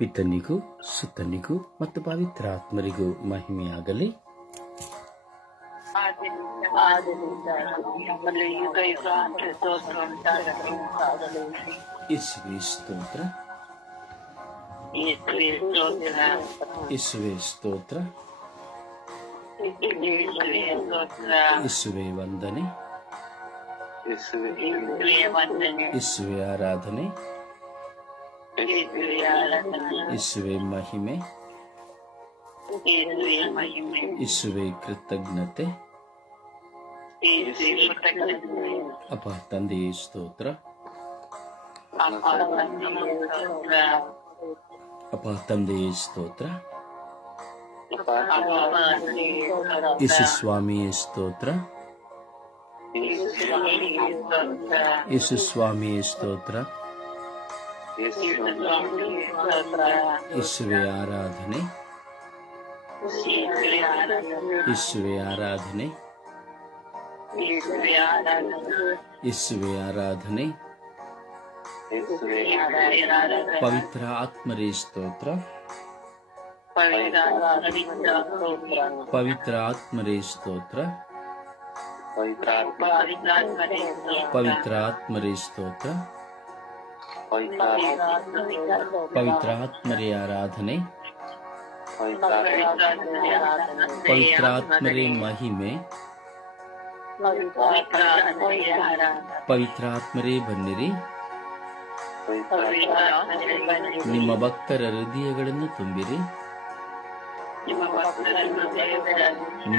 ಪಿತನಿಗೂ ಸುತನಿಗೂ ಮತ್ತು ಪವಿತ್ರಾತ್ಮರಿಗೂ ಮಹಿಮೆಯಾಗಲಿ. ಯೇಸುವೇ ಸ್ತೋತ್ರ, ಯೇಸುವೇ ಸ್ತೋತ್ರ, ಯೇಸುವೇ ವಂದನೆ, ಯೇಸುವೇ ಆರಾಧನೆ, ಯೇಸುವೇ ಮಹಿಮೆ, ಯೇಸುವೇ ಕೃತಜ್ಞತೆ. ಅಪ್ಪ ತಂದೆಯೇ ಸ್ತೋತ್ರ, ಅಪ್ಪ ತಂದೆಯೇ ಸ್ತೋತ್ರ, ಯೇಸು ಸ್ವಾಮಿಯೇ ಸ್ತೋತ್ರ, ಯೇಸು ಸ್ವಾಮಿಯೇ ಸ್ತೋತ್ರ, ಯೇಸುವೇ ಆರಾಧನೆ, ಯೇಸುವೇ ಆರಾಧನೆ, ಯೇಸುವೇ ಆರಾಧನೆ. ಪವಿತ್ರ ಆತ್ಮರೇ ಸ್ತೋತ್ರ, ಪವಿತ್ರ ಆತ್ಮರೇ ಸ್ತೋತ್ರ, ಪವಿತ್ರ ಆತ್ಮರೇ ಸ್ತೋತ್ರ, ಪವಿತ್ರ ಆತ್ಮರೇ ಆರಾಧನೆ, ಪವಿತ್ರ ಆತ್ಮರೇ ಮಹಿಮೆ, ಪವಿತ್ರ ಆತ್ಮರೇ ಬನ್ನಿರಿ. ನಿಮ್ಮ ಭಕ್ತರ ಹೃದಯಗಳನ್ನು ತುಂಬಿರಿ.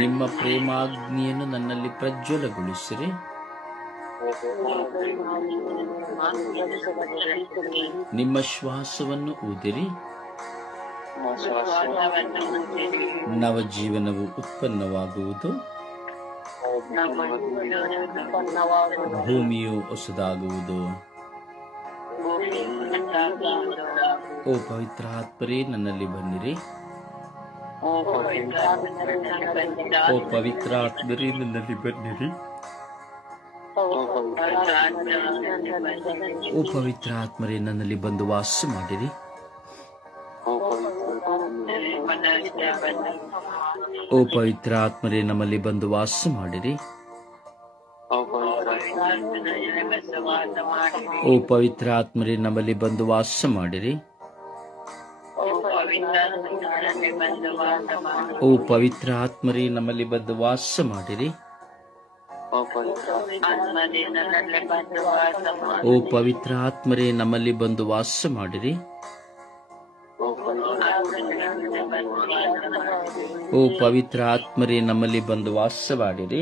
ನಿಮ್ಮ ಪ್ರೇಮಾಗ್ನಿಯನ್ನು ನನ್ನಲ್ಲಿ ಪ್ರಜ್ವಲಗೊಳಿಸಿರಿ. ನಿಮ್ಮ ಶ್ವಾಸವನ್ನು ಊದಿರಿ. ನವಜೀವನವು ಉತ್ಪನ್ನವಾಗುವುದು. ಭೂಮಿಯು ಹೊಸದಾಗುವುದು. ಓ ಪವಿತ್ರ ಆತ್ಮರೇ ನನ್ನಲ್ಲಿ ಬನ್ನಿರಿ. ಓ ಪವಿತ್ರ ಆತ್ಮರೇ ನನ್ನಲ್ಲಿ ಬನ್ನಿರಿ. ಓ ಪವಿತ್ರ ಆತ್ಮರೇ ನನ್ನಲ್ಲಿ ಬಂದು ವಾಸ ಮಾಡಿರಿ. ಓ ಪವಿತ್ರ ಆತ್ಮರೇ ನಮ್ಮಲ್ಲಿ ಬಂದು ವಾಸ ಮಾಡಿರಿ. ಓ ಪವಿತ್ರ ಆತ್ಮರೇ ನಮ್ಮಲ್ಲಿ ಬಂದು ವಾಸ ಮಾಡಿರಿ. ಓ ಪವಿತ್ರ ಆತ್ಮರೇ ನಮ್ಮಲ್ಲಿ ಬಂದು ವಾಸ ಮಾಡಿರಿ. ಓ ಪವಿತ್ರ ಆತ್ಮರೇ ನಮ್ಮಲ್ಲಿ ಬಂದು ವಾಸ ಮಾಡಿರಿ. ಓ ಪವಿತ್ರ ಆತ್ಮರೇ ನಮ್ಮಲ್ಲಿ ಬಂದು ವಾಸ ಮಾಡಿರಿ.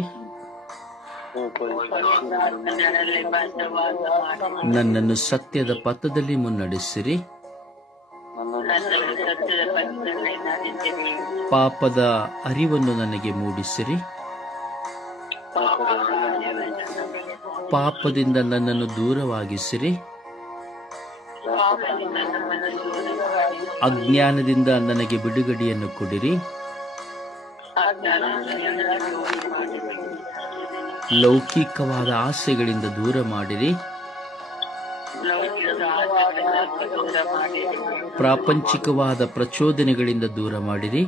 ನನ್ನನ್ನು ಸತ್ಯದ ಪಥದಲ್ಲಿ ಮುನ್ನಡೆಸಿರಿ. ಪಾಪದ ಅರಿವನ್ನು ನನಗೆ ಮೂಡಿಸಿರಿ. ಪಾಪದಿಂದ ನನ್ನನ್ನು ದೂರವಾಗಿಸಿರಿ. ಅಜ್ಞಾನದಿಂದ ನನಗೆ ಬಿಡುಗಡೆಯನ್ನು ಕೊಡಿರಿ. ಲೌಕಿಕವಾದ ಆಸೆಗಳಿಂದ ದೂರ ಮಾಡಿರಿ. ಪ್ರಾಪಂಚಿಕವಾದ ಪ್ರಚೋದನೆಗಳಿಂದ ದೂರ ಮಾಡಿರಿ.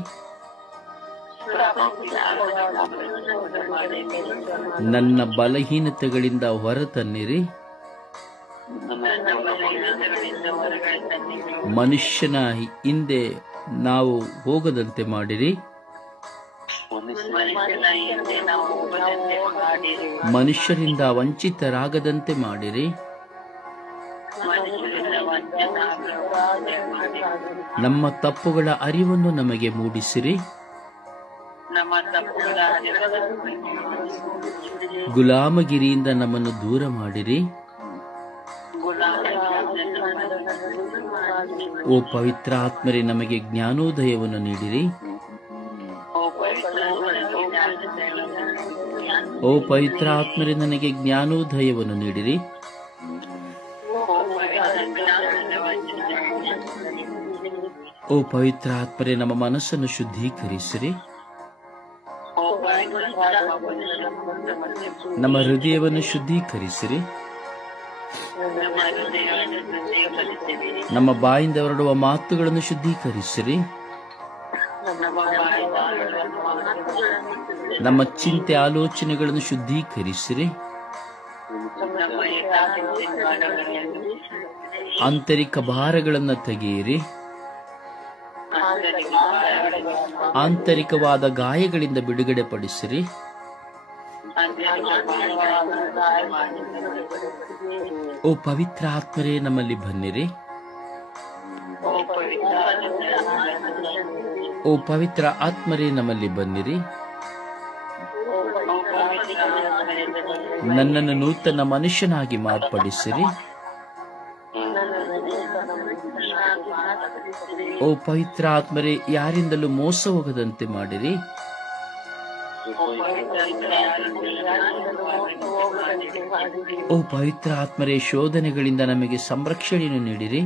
ನನ್ನ ಬಲಹೀನತೆಗಳಿಂದ ಹೊರತನ್ನಿರಿ. ಮನುಷ್ಯನ ಹಿಂದೆ ನಾವು ಹೋಗದಂತೆ ಮಾಡಿರಿ. ಮನುಷ್ಯರಿಂದ ವಂಚಿತರಾಗದಂತೆ ಮಾಡಿರಿ. ನಮ್ಮ ತಪ್ಪುಗಳ ಅರಿವನ್ನು ನಮಗೆ ಮೂಡಿಸಿರಿ. ಗುಲಾಮಗಿರಿಯಿಂದ ನಮ್ಮನ್ನು ದೂರ ಮಾಡಿರಿ. ಓ ಪವಿತ್ರ ಆತ್ಮರೇ ನಮಗೆ ಜ್ಞಾನೋದಯವನ್ನು ನೀಡಿರಿ. ಓ ಪವಿತ್ರ ಆತ್ಮರೇ ನನಗೆ ಜ್ಞಾನೋದಯವನ್ನು ನೀಡಿರಿ. ಓ ಪವಿತ್ರ ಆತ್ಮರೇ ನಮ್ಮ ಮನಸ್ಸನ್ನು ಶುದ್ಧೀಕರಿಸಿರಿ. ನಮ್ಮ ಹೃದಯವನ್ನು ಶುದ್ಧೀಕರಿಸಿರಿ. ನಮ್ಮ ಬಾಯಿಂದ ಹೊರಡುವ ಮಾತುಗಳನ್ನು ಶುದ್ಧೀಕರಿಸಿರಿ. ನಮ್ಮ ಚಿಂತೆ ಆಲೋಚನೆಗಳನ್ನು ಶುದ್ಧೀಕರಿಸಿರಿ. ಆಂತರಿಕ ಭಾರಗಳನ್ನು ತೆಗೆಯಿರಿ. ಆಂತರಿಕವಾದ ಗಾಯಗಳಿಂದ ಬಿಡುಗಡೆ ಪಡಿಸಿರಿ. ಓ ಪವಿತ್ರ ಆತ್ಮರೇ ನಮ್ಮಲ್ಲಿ ಬನ್ನಿರಿ. ಓ ಪವಿತ್ರ ಆತ್ಮರೇ ನಮ್ಮಲ್ಲಿ ಬನ್ನಿರಿ. ನನ್ನನ್ನು ನೂತನ ಮನುಷ್ಯನಾಗಿ ಮಾರ್ಪಡಿಸಿರಿ. ಓ ಪವಿತ್ರ ಆತ್ಮರೇ ಯಾರಿಂದಲೂ ಮೋಸ ಹೋಗದಂತೆ ಮಾಡಿರಿ. ಓ ಪವಿತ್ರ ಆತ್ಮರೇ ಶೋಧನೆಗಳಿಂದ ನಮಗೆ ಸಂರಕ್ಷಣೆಯನ್ನು ನೀಡಿರಿ.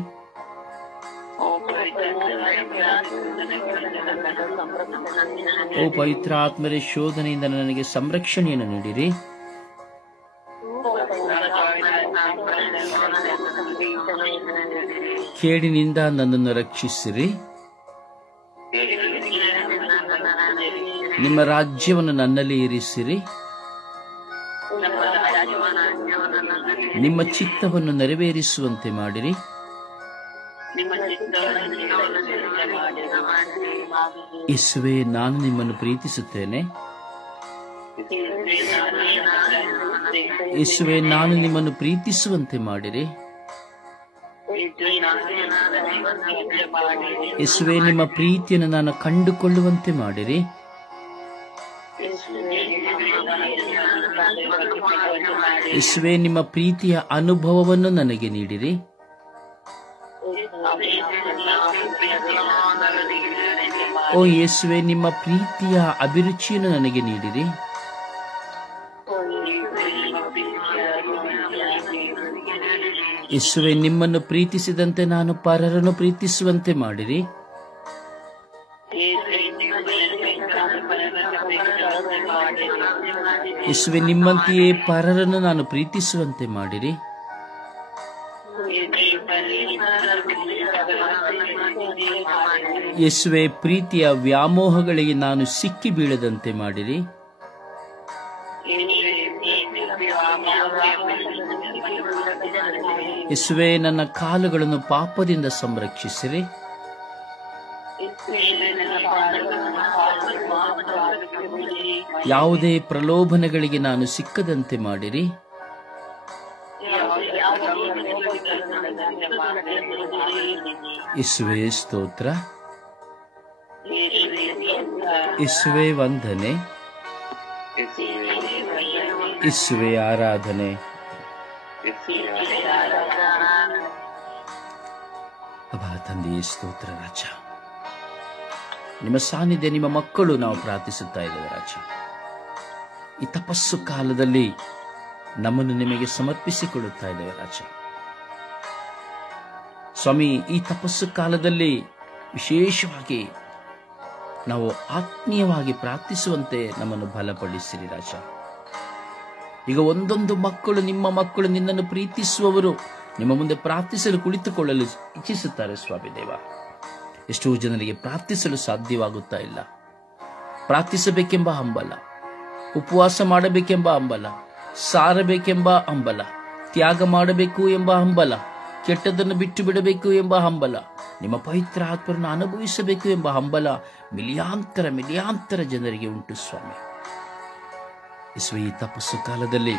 ಓ ಪವಿತ್ರ ಆತ್ಮರೇ ಶೋಧನೆಯಿಂದ ನನಗೆ ಸಂರಕ್ಷಣೆಯನ್ನು ನೀಡಿರಿ. ಕೇಡಿನಿಂದ ನನ್ನನ್ನು ರಕ್ಷಿಸಿರಿ. ನಿಮ್ಮ ರಾಜ್ಯವನ್ನು ನನ್ನಲ್ಲಿ ಇರಿಸಿರಿ. ನಿಮ್ಮ ಚಿತ್ತವನ್ನು ನೆರವೇರಿಸುವಂತೆ ಮಾಡಿರಿ. ಯೇಸುವೇ ನಾನು ನಿಮ್ಮನ್ನು ಪ್ರೀತಿಸುತ್ತೇನೆ. ಯೇಸುವೇ ನಾನು ನಿಮ್ಮನ್ನು ಪ್ರೀತಿಸುವಂತೆ ಮಾಡಿರಿ. ಯೇಸುವೇ ನಿಮ್ಮ ಪ್ರೀತಿಯನ್ನು ನಾನು ಕಂಡುಕೊಳ್ಳುವಂತೆ ಮಾಡಿರಿ. ಯೇಸುವೇ ನಿಮ್ಮ ಪ್ರೀತಿಯ ಅನುಭವವನ್ನು ನನಗೆ ನೀಡಿರಿ. ಓ ಯೇಸುವೇ ನಿಮ್ಮ ಪ್ರೀತಿಯ ಅಭಿರುಚಿಯನ್ನು ನನಗೆ ನೀಡಿರಿ. ಯೇಸುವೇ ನಿಮ್ಮನ್ನು ಪ್ರೀತಿಸಿದಂತೆ ನಾನು ಪರರನ್ನು ಪ್ರೀತಿಸುವಂತೆ ಮಾಡಿರಿ. ಯೇಸುವೇ ನಿಮ್ಮಂತೆಯೇ ಪರರನ್ನು ನಾನು ಪ್ರೀತಿಸುವಂತೆ ಮಾಡಿರಿ. ಯೇಸುವೇ ಪ್ರೀತಿಯ ವ್ಯಾಮೋಹಗಳಿಗೆ ನಾನು ಸಿಕ್ಕಿ ಬೀಳದಂತೆ ಮಾಡಿರಿ. ಯೇಸುವೇ ನನ್ನ ಕಾಲುಗಳನ್ನು ಪಾಪದಿಂದ ಸಂರಕ್ಷಿಸಿರಿ. ಯಾವುದೇ ಪ್ರಲೋಭನೆಗಳಿಗೆ ನಾನು ಸಿಕ್ಕದಂತೆ ಮಾಡಿರಿ. ಯೇಸುವೇ ಸ್ತೋತ್ರ. ಯೇಸುವೇ ವಂದನೆ. ಯೇಸುವೇ ಆರಾಧನೆ. ಅಬ್ಬಾ ತಂದೆಯೇ ಸ್ತೋತ್ರ ರಾಜ. ನಿಮ್ಮ ಸಾನ್ನಿಧ್ಯ ನಿಮ್ಮ ಮಕ್ಕಳು ನಾವು ಪ್ರಾರ್ಥಿಸುತ್ತಾ ಇದ್ದೇವೆ ರಾಜ. ಈ ತಪಸ್ಸು ಕಾಲದಲ್ಲಿ ನಮ್ಮನ್ನು ನಿಮಗೆ ಸಮರ್ಪಿಸಿಕೊಳ್ಳುತ್ತಾ ಇದ್ದೇವೆ ರಾಜ. ಸ್ವಾಮಿ, ಈ ತಪಸ್ಸು ಕಾಲದಲ್ಲಿ ವಿಶೇಷವಾಗಿ ನಾವು ಆತ್ಮೀಯವಾಗಿ ಪ್ರಾರ್ಥಿಸುವಂತೆ ನಮ್ಮನ್ನು ಬಲಪಡಿಸಿರಿ ರಾಜ. ಈಗ ಒಂದೊಂದು ಮಕ್ಕಳು, ನಿಮ್ಮ ಮಕ್ಕಳು, ನಿನ್ನನ್ನು ಪ್ರೀತಿಸುವವರು ನಿಮ್ಮ ಮುಂದೆ ಪ್ರಾರ್ಥಿಸಲು ಕುಳಿತುಕೊಳ್ಳಲು ಇಚ್ಛಿಸುತ್ತಾರೆ ಸ್ವಾಮಿ ದೇವ. ಎಷ್ಟೋ ಜನರಿಗೆ ಪ್ರಾರ್ಥಿಸಲು ಸಾಧ್ಯವಾಗುತ್ತಾ ಇಲ್ಲ. ಪ್ರಾರ್ಥಿಸಬೇಕೆಂಬ ಹಂಬಲ, ಉಪವಾಸ ಮಾಡಬೇಕೆಂಬ ಹಂಬಲ, ಸಾರಬೇಕೆಂಬ ಹಂಬಲ, ತ್ಯಾಗ ಮಾಡಬೇಕು ಎಂಬ ಹಂಬಲ, ಕೆಟ್ಟದನ್ನು ಬಿಟ್ಟು ಬಿಡಬೇಕು ಎಂಬ ಹಂಬಲ, ನಿಮ್ಮ ಪವಿತ್ರ ಆತ್ಮರನ್ನು ಅನುಭವಿಸಬೇಕು ಎಂಬ ಹಂಬಲ ಮಿಲಿಯಾಂತರ ಜನರಿಗೆ ಉಂಟು ಸ್ವಾಮಿ. ಈ ತಪಸ್ಸು ಕಾಲದಲ್ಲಿ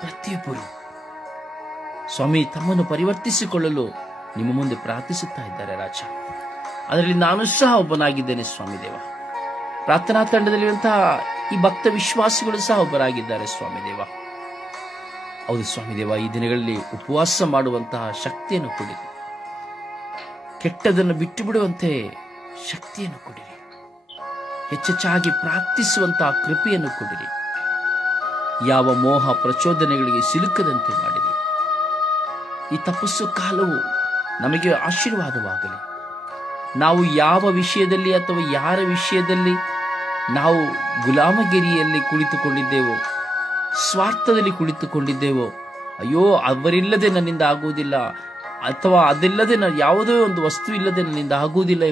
ಪ್ರತಿಯೊಬ್ಬರು ಸ್ವಾಮಿ ತಮ್ಮನ್ನು ಪರಿವರ್ತಿಸಿಕೊಳ್ಳಲು ನಿಮ್ಮ ಮುಂದೆ ಪ್ರಾರ್ಥಿಸುತ್ತಾ ಇದ್ದಾರೆ ರಾಜ. ಅದರಲ್ಲಿ ನಾನು ಸಹ ಒಬ್ಬನಾಗಿದ್ದೇನೆ ಸ್ವಾಮಿ ದೇವ. ಪ್ರಾರ್ಥನಾ ತಂಡದಲ್ಲಿರುವಂತಹ ಈ ಭಕ್ತ ವಿಶ್ವಾಸಿಗಳು ಸಹ ಒಬ್ಬರಾಗಿದ್ದಾರೆ ಸ್ವಾಮಿ ದೇವ. ಹೌದು ಸ್ವಾಮಿ ದೇವ, ಈ ದಿನಗಳಲ್ಲಿ ಉಪವಾಸ ಮಾಡುವಂತಹ ಶಕ್ತಿಯನ್ನು ಕೊಡಿರಿ. ಕೆಟ್ಟದನ್ನು ಬಿಟ್ಟು ಬಿಡುವಂತೆ ಶಕ್ತಿಯನ್ನು ಕೊಡಿರಿ. ಹೆಚ್ಚೆಚ್ಚಾಗಿ ಪ್ರಾರ್ಥಿಸುವಂತಹ ಕೃಪೆಯನ್ನು ಕೊಡಿರಿ. ಯಾವ ಮೋಹ ಪ್ರಚೋದನೆಗಳಿಗೆ ಸಿಲುಕದಂತೆ ಮಾಡಿರಿ. ಈ ತಪಸ್ಸು ಕಾಲವು ನಮಗೆ ಆಶೀರ್ವಾದವಾಗಲಿ. ನಾವು ಯಾವ ವಿಷಯದಲ್ಲಿ ಅಥವಾ ಯಾರ ವಿಷಯದಲ್ಲಿ ನಾವು ಗುಲಾಮಗಿರಿಯಲ್ಲಿ ಕುಳಿತುಕೊಂಡಿದ್ದೇವೋ, ಸ್ವಾರ್ಥದಲ್ಲಿ ಕುಳಿತುಕೊಂಡಿದ್ದೇವೋ, ಅಯ್ಯೋ ಅವರಿಲ್ಲದೆ ನನ್ನಿಂದ ಆಗುವುದಿಲ್ಲ, ಅಥವಾ ಅದಿಲ್ಲದೆ ಯಾವುದೇ ಒಂದು ವಸ್ತು ಇಲ್ಲದೆ ನನ್ನಿಂದ ಆಗುವುದಿಲ್ಲ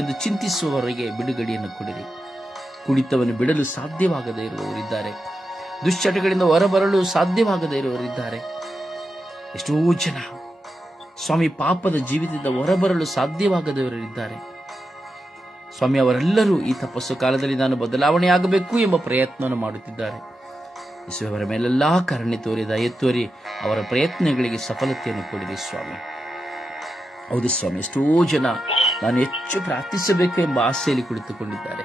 ಎಂದು ಚಿಂತಿಸುವವರಿಗೆ ಬಿಡುಗಡೆಯನ್ನು ಕೊಡಿರಿ. ಕುಡಿತವನ್ನು ಬಿಡಲು ಸಾಧ್ಯವಾಗದೇ ಇರುವವರಿದ್ದಾರೆ, ದುಶ್ಚಟಗಳಿಂದ ಹೊರಬರಲು ಸಾಧ್ಯವಾಗದೇ ಇರುವವರಿದ್ದಾರೆ. ಎಷ್ಟೋ ಜನ ಸ್ವಾಮಿ ಪಾಪದ ಜೀವಿತದಿಂದ ಹೊರಬರಲು ಸಾಧ್ಯವಾಗದವರಿದ್ದಾರೆ. ಸ್ವಾಮಿ, ಅವರೆಲ್ಲರೂ ಈ ತಪಸ್ಸು ಕಾಲದಲ್ಲಿ ನಾನು ಬದಲಾವಣೆಯಾಗಬೇಕು ಎಂಬ ಪ್ರಯತ್ನವನ್ನು ಮಾಡುತ್ತಿದ್ದಾರೆ. ಯೇಸುವೆ, ಅವರ ಮೇಲೆಲ್ಲಾ ಕರುಣೆ ತೋರಿ, ದಯೆ ತೋರಿ ಅವರ ಪ್ರಯತ್ನಗಳಿಗೆ ಸಫಲತೆಯನ್ನು ಕೊಡಿರಿ ಸ್ವಾಮಿ. ಹೌದು ಸ್ವಾಮಿ, ಎಷ್ಟೋ ಜನ ನಾನು ಹೆಚ್ಚು ಪ್ರಾರ್ಥಿಸಬೇಕು ಎಂಬ ಆಸೆಯಲ್ಲಿ ಕುಳಿತುಕೊಂಡಿದ್ದಾರೆ.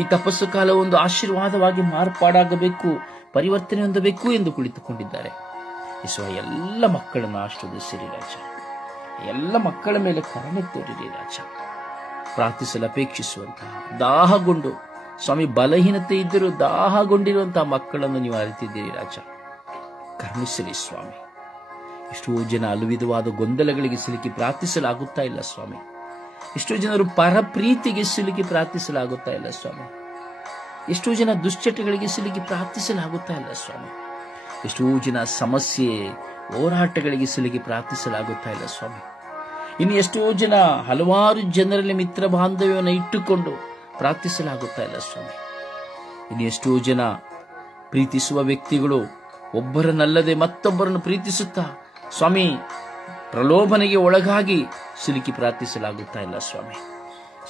ಈ ತಪಸ್ಸು ಕಾಲ ಒಂದು ಆಶೀರ್ವಾದವಾಗಿ ಮಾರ್ಪಾಡಾಗಬೇಕು, ಪರಿವರ್ತನೆ ಹೊಂದಬೇಕು ಎಂದು ಕುಳಿತುಕೊಂಡಿದ್ದಾರೆ. ಯೇಸುವೆ, ಎಲ್ಲ ಮಕ್ಕಳನ್ನು ಆಶೀರ್ವದಿಸಿರಿ ರಾಜ. ಎಲ್ಲ ಮಕ್ಕಳ ಮೇಲೆ ಕರುಣೆ ತೋರಿರಿ ರಾಜ. ಪ್ರಾರ್ಥಿಸಲು ಅಪೇಕ್ಷಿಸುವಂತಹ, ದಾಹಗೊಂಡು ಸ್ವಾಮಿ ಬಲಹೀನತೆ ಇದ್ದರೂ ದಾಹಗೊಂಡಿರುವಂತಹ ಮಕ್ಕಳನ್ನು ನೀವು ಅರಿತಿದ್ದೀರಿ ರಾಜ. ಕರುಣಿಸಿರಿ ಸ್ವಾಮಿ. ಎಷ್ಟೋ ಜನ ಹಲವಿಧವಾದ ಗೊಂದಲಗಳಿಗೆ ಸಿಲುಕಿ ಪ್ರಾರ್ಥಿಸಲಾಗುತ್ತಾ ಇಲ್ಲ ಸ್ವಾಮಿ. ಎಷ್ಟೋ ಜನರು ಪರಪ್ರೀತಿಗೆ ಸಿಲುಕಿ ಪ್ರಾರ್ಥಿಸಲಾಗುತ್ತಾ ಇಲ್ಲ ಸ್ವಾಮಿ. ಎಷ್ಟೋ ಜನ ದುಶ್ಚಟಗಳಿಗೆ ಸಿಲುಕಿ ಪ್ರಾರ್ಥಿಸಲಾಗುತ್ತಾ ಇಲ್ಲ ಸ್ವಾಮಿ. ಎಷ್ಟೋ ಜನ ಸಮಸ್ಯೆ ಹೋರಾಟಗಳಿಗೆ ಸಿಲುಕಿ ಪ್ರಾರ್ಥಿಸಲಾಗುತ್ತಾ ಇಲ್ಲ ಸ್ವಾಮಿ. ಇನ್ನು ಎಷ್ಟೋ ಜನ ಹಲವಾರು ಜನರಲ್ಲಿ ಮಿತ್ರ ಬಾಂಧವ್ಯವನ್ನು ಇಟ್ಟುಕೊಂಡು ಪ್ರಾರ್ಥಿಸಲಾಗುತ್ತಾ ಇಲ್ಲ ಸ್ವಾಮಿ. ಇನ್ನು ಎಷ್ಟೋ ಜನ ಪ್ರೀತಿಸುವ ವ್ಯಕ್ತಿಗಳು ಒಬ್ಬರನ್ನಲ್ಲದೆ ಮತ್ತೊಬ್ಬರನ್ನು ಪ್ರೀತಿಸುತ್ತಾ ಸ್ವಾಮಿ ಪ್ರಲೋಭನೆಗೆ ಒಳಗಾಗಿ ಸಿಲುಕಿ ಪ್ರಾರ್ಥಿಸಲಾಗುತ್ತಾ ಇಲ್ಲ ಸ್ವಾಮಿ.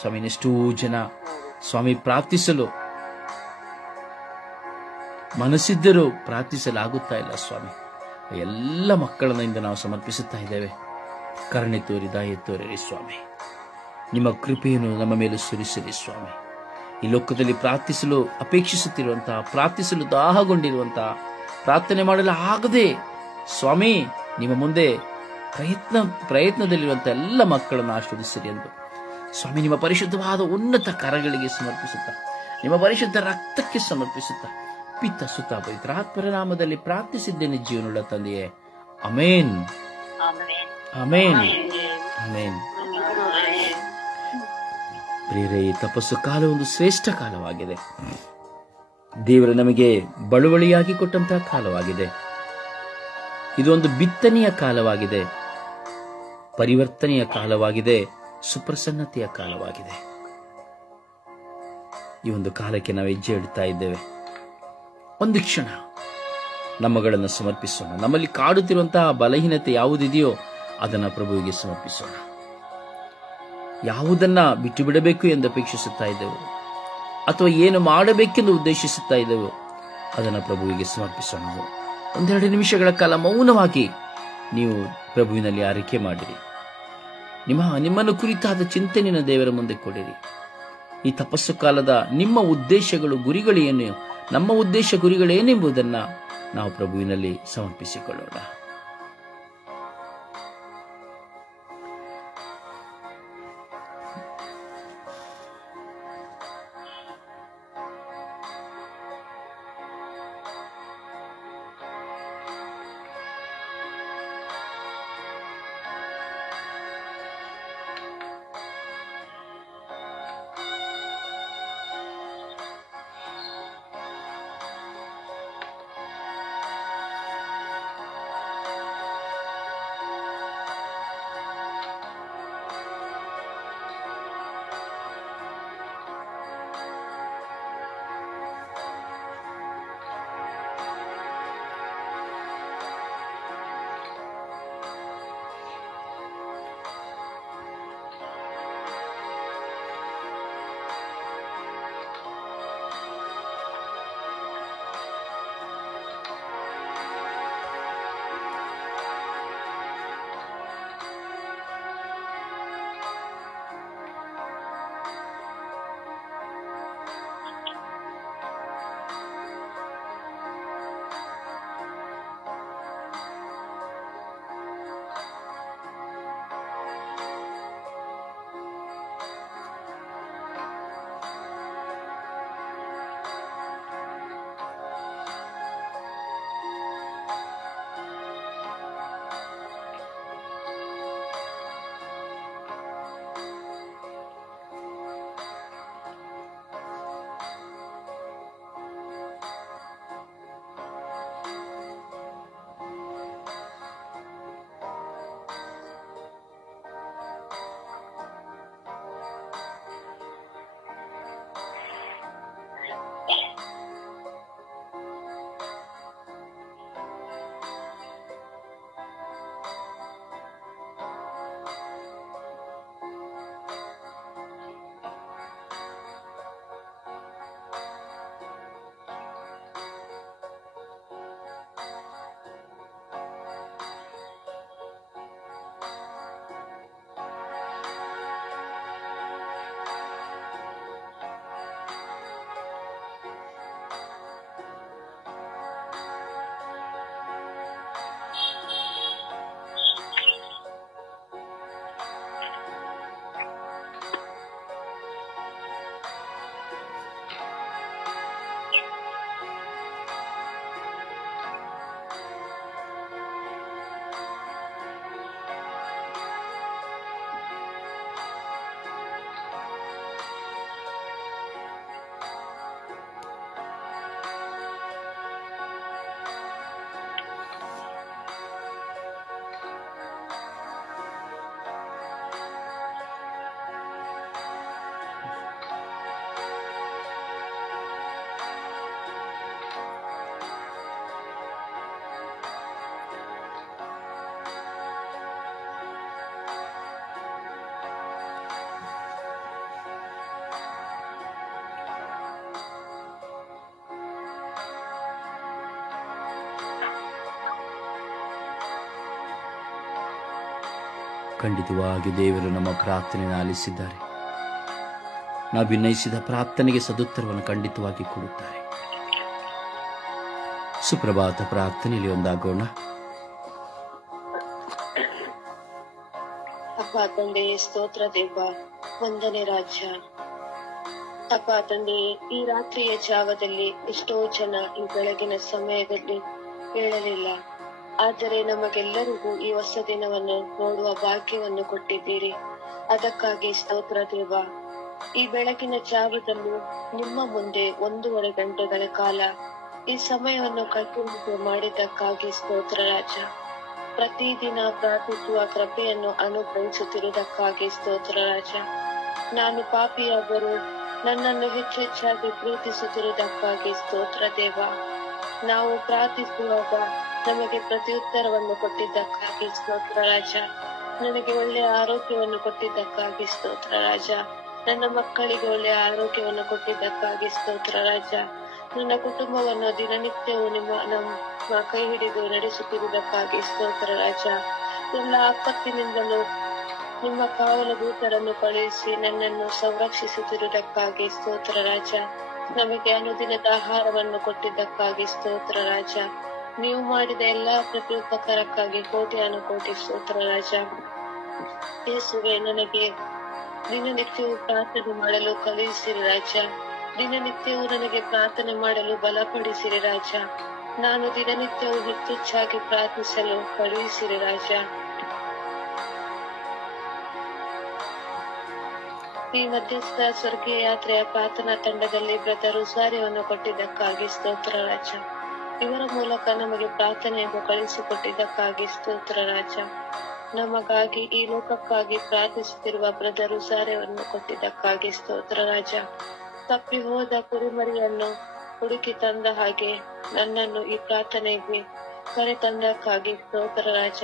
ಸ್ವಾಮಿ, ಎಷ್ಟೋ ಜನ ಸ್ವಾಮಿ ಪ್ರಾರ್ಥಿಸಲು ಮನಸ್ಸಿದ್ದರೂ ಪ್ರಾರ್ಥಿಸಲಾಗುತ್ತಾ ಇಲ್ಲ ಸ್ವಾಮಿ. ಎಲ್ಲ ಮಕ್ಕಳನ್ನ ನಾವು ಸಮರ್ಪಿಸುತ್ತಾ ಇದ್ದೇವೆ. ಕರುಣೆ ತೋರಿ, ದಯೆ ತೋರಿರಿ ಸ್ವಾಮಿ. ನಿಮ್ಮ ಕೃಪೆಯನ್ನು ನಮ್ಮ ಮೇಲೆ ಸುರಿಸಿರಿ ಸ್ವಾಮಿ. ಈ ಲೋಕದಲ್ಲಿ ಪ್ರಾರ್ಥಿಸಲು ಅಪೇಕ್ಷಿಸುತ್ತಿರುವಂತಹ, ಪ್ರಾರ್ಥಿಸಲು ದಾಹಗೊಂಡಿರುವಂತಹ, ಪ್ರಾರ್ಥನೆ ಮಾಡಲು ಆಗದೆ ಸ್ವಾಮಿ ನಿಮ್ಮ ಮುಂದೆ ಪ್ರಯತ್ನದಲ್ಲಿರುವಂತಹ ಎಲ್ಲ ಮಕ್ಕಳನ್ನು ಆಶೀರ್ವದಿಸಿರಿ ಎಂದು ಸ್ವಾಮಿ ನಿಮ್ಮ ಪರಿಶುದ್ಧವಾದ ಉನ್ನತ ಕರಗಳಿಗೆ ಸಮರ್ಪಿಸುತ್ತಾ, ನಿಮ್ಮ ಪರಿಶುದ್ಧ ರಕ್ತಕ್ಕೆ ಸಮರ್ಪಿಸುತ್ತಾ, ಪಿತ ಸುತ ಪವಿತ್ರಾತ್ಮರ ನಾಮದಲ್ಲಿ ಪ್ರಾರ್ಥಿಸಿದ್ದೇನೆ ಜೀವನುಳ್ಳ ತಂದೆಯೇ. Amen, amen, amen. ಪ್ರಿಯರೇ, ಈ ತಪಸ್ಸು ಕಾಲ ಒಂದು ಶ್ರೇಷ್ಠ ಕಾಲವಾಗಿದೆ. ದೇವರು ನಮಗೆ ಬಳುವಳಿಯಾಗಿ ಕೊಟ್ಟಂತಹ ಕಾಲವಾಗಿದೆ. ಇದು ಒಂದು ಬಿತ್ತನೆಯ ಕಾಲವಾಗಿದೆ, ಪರಿವರ್ತನೆಯ ಕಾಲವಾಗಿದೆ, ಸುಪ್ರಸನ್ನತೆಯ ಕಾಲವಾಗಿದೆ. ಈ ಒಂದು ಕಾಲಕ್ಕೆ ನಾವು ಹೆಜ್ಜೆ ಇಡ್ತಾ ಇದ್ದೇವೆ. ಒಂದು ಕ್ಷಣ ನಮ್ಮಗಳನ್ನು ಸಮರ್ಪಿಸೋಣ. ನಮ್ಮಲ್ಲಿ ಕಾಡುತ್ತಿರುವಂತಹ ಬಲಹೀನತೆ ಯಾವುದಿದೆಯೋ ಅದನ್ನು ಪ್ರಭುವಿಗೆ ಸಮರ್ಪಿಸೋಣ. ಯಾವುದನ್ನ ಬಿಟ್ಟು ಬಿಡಬೇಕು ಎಂದು ಅಪೇಕ್ಷಿಸುತ್ತಾ ಇದ್ದೆವು ಅಥವಾ ಏನು ಮಾಡಬೇಕೆಂದು ಉದ್ದೇಶಿಸುತ್ತಾ ಇದ್ದೆವು ಅದನ್ನು ಪ್ರಭುವಿಗೆ ಸಮರ್ಪಿಸೋಣ. ಒಂದೆರಡು ನಿಮಿಷಗಳ ಕಾಲ ಮೌನವಾಗಿ ನೀವು ಪ್ರಭುವಿನಲ್ಲಿ ಆರೈಕೆ ಮಾಡಿರಿ. ನಿಮ್ಮನ್ನು ಕುರಿತಾದ ಚಿಂತನೆಯನ್ನು ದೇವರ ಮುಂದೆ ಕೊಡಿರಿ. ಈ ತಪಸ್ಸು ಕಾಲದ ನಿಮ್ಮ ಉದ್ದೇಶಗಳು, ಗುರಿಗಳೇನು, ನಮ್ಮ ಉದ್ದೇಶ ಗುರಿಗಳೇನೆಂಬುದನ್ನು ನಾವು ಪ್ರಭುವಿನಲ್ಲಿ ಸಮರ್ಪಿಸಿಕೊಳ್ಳೋಣ. ಖಂಡಿತವಾಗಿ ದೇವರು ನಮ್ಮ ಪ್ರಾರ್ಥನೆಯನ್ನು ಆಲಿಸಿದ್ದಾರೆ. ನಾವು ಭಿನ್ನಯಿಸಿದ ಪ್ರಾರ್ಥನೆಗೆ ಸದುತ್ತರವನ್ನು ಖಂಡಿತವಾಗಿ ಕೊಡುತ್ತಾರೆ. ಸುಪ್ರಭಾತ ಪ್ರಾರ್ಥನೆಯಲ್ಲಿ ಒಂದಾಗೋಣ. ಅಪ್ಪ ತಂದೆ, ಸ್ತೋತ್ರ ದೇವ, ವಂದನೆ ರಾಜ. ಅಪ್ಪ ತಂದೆ, ಈ ರಾತ್ರಿಯ ಜಾವದಲ್ಲಿ ಎಷ್ಟೋ ಜನ ಈ ಬೆಳಗಿನ ಸಮಯದಲ್ಲಿ ಹೇಳಲಿಲ್ಲ, ಆದರೆ ನಮಗೆಲ್ಲರಿಗೂ ಈ ಹೊಸ ದಿನವನ್ನು ನೋಡುವ ಭಾಗ್ಯವನ್ನು ಕೊಟ್ಟಿದ್ದೀರಿ. ಅದಕ್ಕಾಗಿ ಸ್ತೋತ್ರ ದೇವ. ಈ ಬೆಳಗಿನ ಜಾವದಲ್ಲಿ ನಿಮ್ಮ ಮುಂದೆ 1.5 ಗಂಟೆಗಳ ಕಾಲ ಈ ಸಮಯವನ್ನು ಕಟ್ಟುನಿಟ್ಟು ಮಾಡಿದ್ದಕ್ಕಾಗಿ ಸ್ತೋತ್ರ ರಾಜ. ಪ್ರತಿದಿನ ಪ್ರಾರ್ಥಿಸುವ ಕೃಪೆಯನ್ನು ಅನುಗ್ರಹಿಸುತ್ತಿರುವುದಕ್ಕಾಗಿ ಸ್ತೋತ್ರ ರಾಜ. ನಾನು ಪಾಪಿಯಾದರೂ ನನ್ನನ್ನು ಹೆಚ್ಚೆಚ್ಚಾಗಿ ಪ್ರೀತಿಸುತ್ತಿರುವುದಕ್ಕಾಗಿ ಸ್ತೋತ್ರ ದೇವ. ನಾವು ಪ್ರಾರ್ಥಿಸುವಾಗ ನಮಗೆ ಪ್ರತ್ಯುತ್ತರವನ್ನು ಕೊಟ್ಟಿದ್ದಕ್ಕಾಗಿ ಸ್ತೋತ್ರ ರಾಜ. ನನಗೆ ಒಳ್ಳೆಯ ಆರೋಗ್ಯವನ್ನು ಕೊಟ್ಟಿದ್ದಕ್ಕಾಗಿ ಸ್ತೋತ್ರ ರಾಜ. ನನ್ನ ಮಕ್ಕಳಿಗೆ ಒಳ್ಳೆಯ ಆರೋಗ್ಯವನ್ನು ಕೊಟ್ಟಿದ್ದಕ್ಕಾಗಿ ಸ್ತೋತ್ರ ರಾಜ. ನನ್ನ ಕುಟುಂಬವನ್ನು ದಿನನಿತ್ಯವೂ ನಮ್ಮ ಕೈ ಹಿಡಿದು ನಡೆಸುತ್ತಿರುವುದಕ್ಕಾಗಿ ಸ್ತೋತ್ರ ರಾಜ. ಎಲ್ಲ ಆಪತ್ತಿನಿಂದಲೂ ನಿಮ್ಮ ಕಾವಲು ದೂತರನ್ನು ಕಳುಹಿಸಿ ನನ್ನನ್ನು ಸಂರಕ್ಷಿಸುತ್ತಿರುವುದಕ್ಕಾಗಿ ಸ್ತೋತ್ರ ರಾಜ. ನಮಗೆ ಅನುದಿನದ ಆಹಾರವನ್ನು ಕೊಟ್ಟಿದ್ದಕ್ಕಾಗಿ ಸ್ತೋತ್ರ ರಾಜ. ನೀವು ಮಾಡಿದ ಎಲ್ಲಾ ಪ್ರತ್ಯುಪಕಾರಕ್ಕಾಗಿ ಕೋಟಿ ಅನುಕೋಟಿ ಸ್ತೋತ್ರ ರಾಜ. ಯೇಸುವೆ, ನನಗೆ ದಿನನಿತ್ಯವೂ ಪ್ರಾರ್ಥನೆ ಮಾಡಲು ಕಳುಹಿಸಿರಿ ರಾಜ. ದಿನನಿತ್ಯವೂ ನನಗೆ ಪ್ರಾರ್ಥನೆ ಮಾಡಲು ಬಲಪಡಿಸಿರಿ ರಾಜ. ನಾನು ದಿನನಿತ್ಯವೂ ಹೆಚ್ಚೆಚ್ಚಾಗಿ ಪ್ರಾರ್ಥಿಸಲು ಕಳುಹಿಸಿರಿ ರಾಜ. ಈ ಮಧ್ಯಸ್ಥ ಸ್ವರ್ಗೀಯ ಯಾತ್ರೆಯ ಪ್ರಾರ್ಥನಾ ತಂಡದಲ್ಲಿ ಬ್ರದರ್ ಉಸಾರಿಯನ್ನು ಕೊಟ್ಟಿದ್ದಕ್ಕಾಗಿ ಸ್ತೋತ್ರ ರಾಜ. ಇವರ ಮೂಲಕ ನಮಗೆ ಪ್ರಾರ್ಥನೆಯನ್ನು ಕಳಿಸಿಕೊಟ್ಟಿದ್ದಕ್ಕಾಗಿ ಸ್ತೋತ್ರ ರಾಜ. ನಮಗಾಗಿ ಈ ಲೋಕಕ್ಕಾಗಿ ಪ್ರಾರ್ಥಿಸುತ್ತಿರುವ ಬ್ರದರ್ ಉಸಾರಿಯನ್ನು ಕೊಟ್ಟಿದ್ದಕ್ಕಾಗಿ ಸ್ತೋತ್ರ ರಾಜ. ತಪ್ಪಿ ಹೋದ ಕುರಿಮರಿಯನ್ನು ಹುಡುಕಿ ತಂದ ಹಾಗೆ ನನ್ನನ್ನು ಈ ಪ್ರಾರ್ಥನೆಗೆ ಕರೆ ತಂದಕ್ಕಾಗಿ ಸ್ತೋತ್ರ ರಾಜ.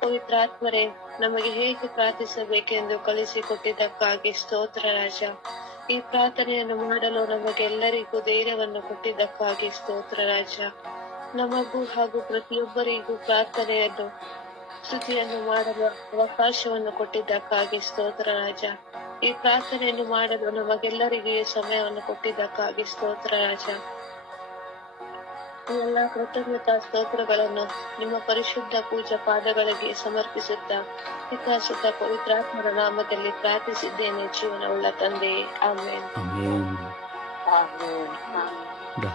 ಪವಿತ್ರಾತ್ಮರೇ, ನಮಗೆ ಹೇಗೆ ಪ್ರಾರ್ಥಿಸಬೇಕೆಂದು ಕಲಿಸಿಕೊಟ್ಟಿದ್ದಕ್ಕಾಗಿ ಸ್ತೋತ್ರ ರಾಜ. ಈ ಪ್ರಾರ್ಥನೆಯನ್ನು ಮಾಡಲು ನಮಗೆಲ್ಲರಿಗೂ ಧೈರ್ಯವನ್ನು ಕೊಟ್ಟಿದ್ದಕ್ಕಾಗಿ ಸ್ತೋತ್ರ ರಾಜ. ನಮಗೂ ಹಾಗೂ ಪ್ರತಿಯೊಬ್ಬರಿಗೂ ಪ್ರಾರ್ಥನೆಯನ್ನು ಸ್ತುತಿಯನ್ನು ಮಾಡಲು ಅವಕಾಶವನ್ನು ಕೊಟ್ಟಿದ್ದಕ್ಕಾಗಿ ಸ್ತೋತ್ರ ರಾಜ. ಈ ಪ್ರಾರ್ಥನೆಯನ್ನು ಮಾಡಲು ನಮಗೆಲ್ಲರಿಗೂ ಈ ಸಮಯವನ್ನು ಕೊಟ್ಟಿದ್ದಕ್ಕಾಗಿ ಸ್ತೋತ್ರ ರಾಜ. ಈ ಎಲ್ಲಾ ಕೃತಜ್ಞತಾ ಸ್ತೋತ್ರಗಳನ್ನು ನಿಮ್ಮ ಪರಿಶುದ್ಧ ಪೂಜಾ ಪಾದಗಳಿಗೆ ಸಮರ್ಪಿಸುತ್ತಾ ವಿಕಾಸಿತ ಪವಿತ್ರಾತ್ಮರ ನಾಮದಲ್ಲಿ ಪ್ರಾರ್ಥಿಸಿದ್ದೇನೆ, ಜೀವನವುಳ್ಳ ತಂದೆಯೇ, ಆಮೇನ್.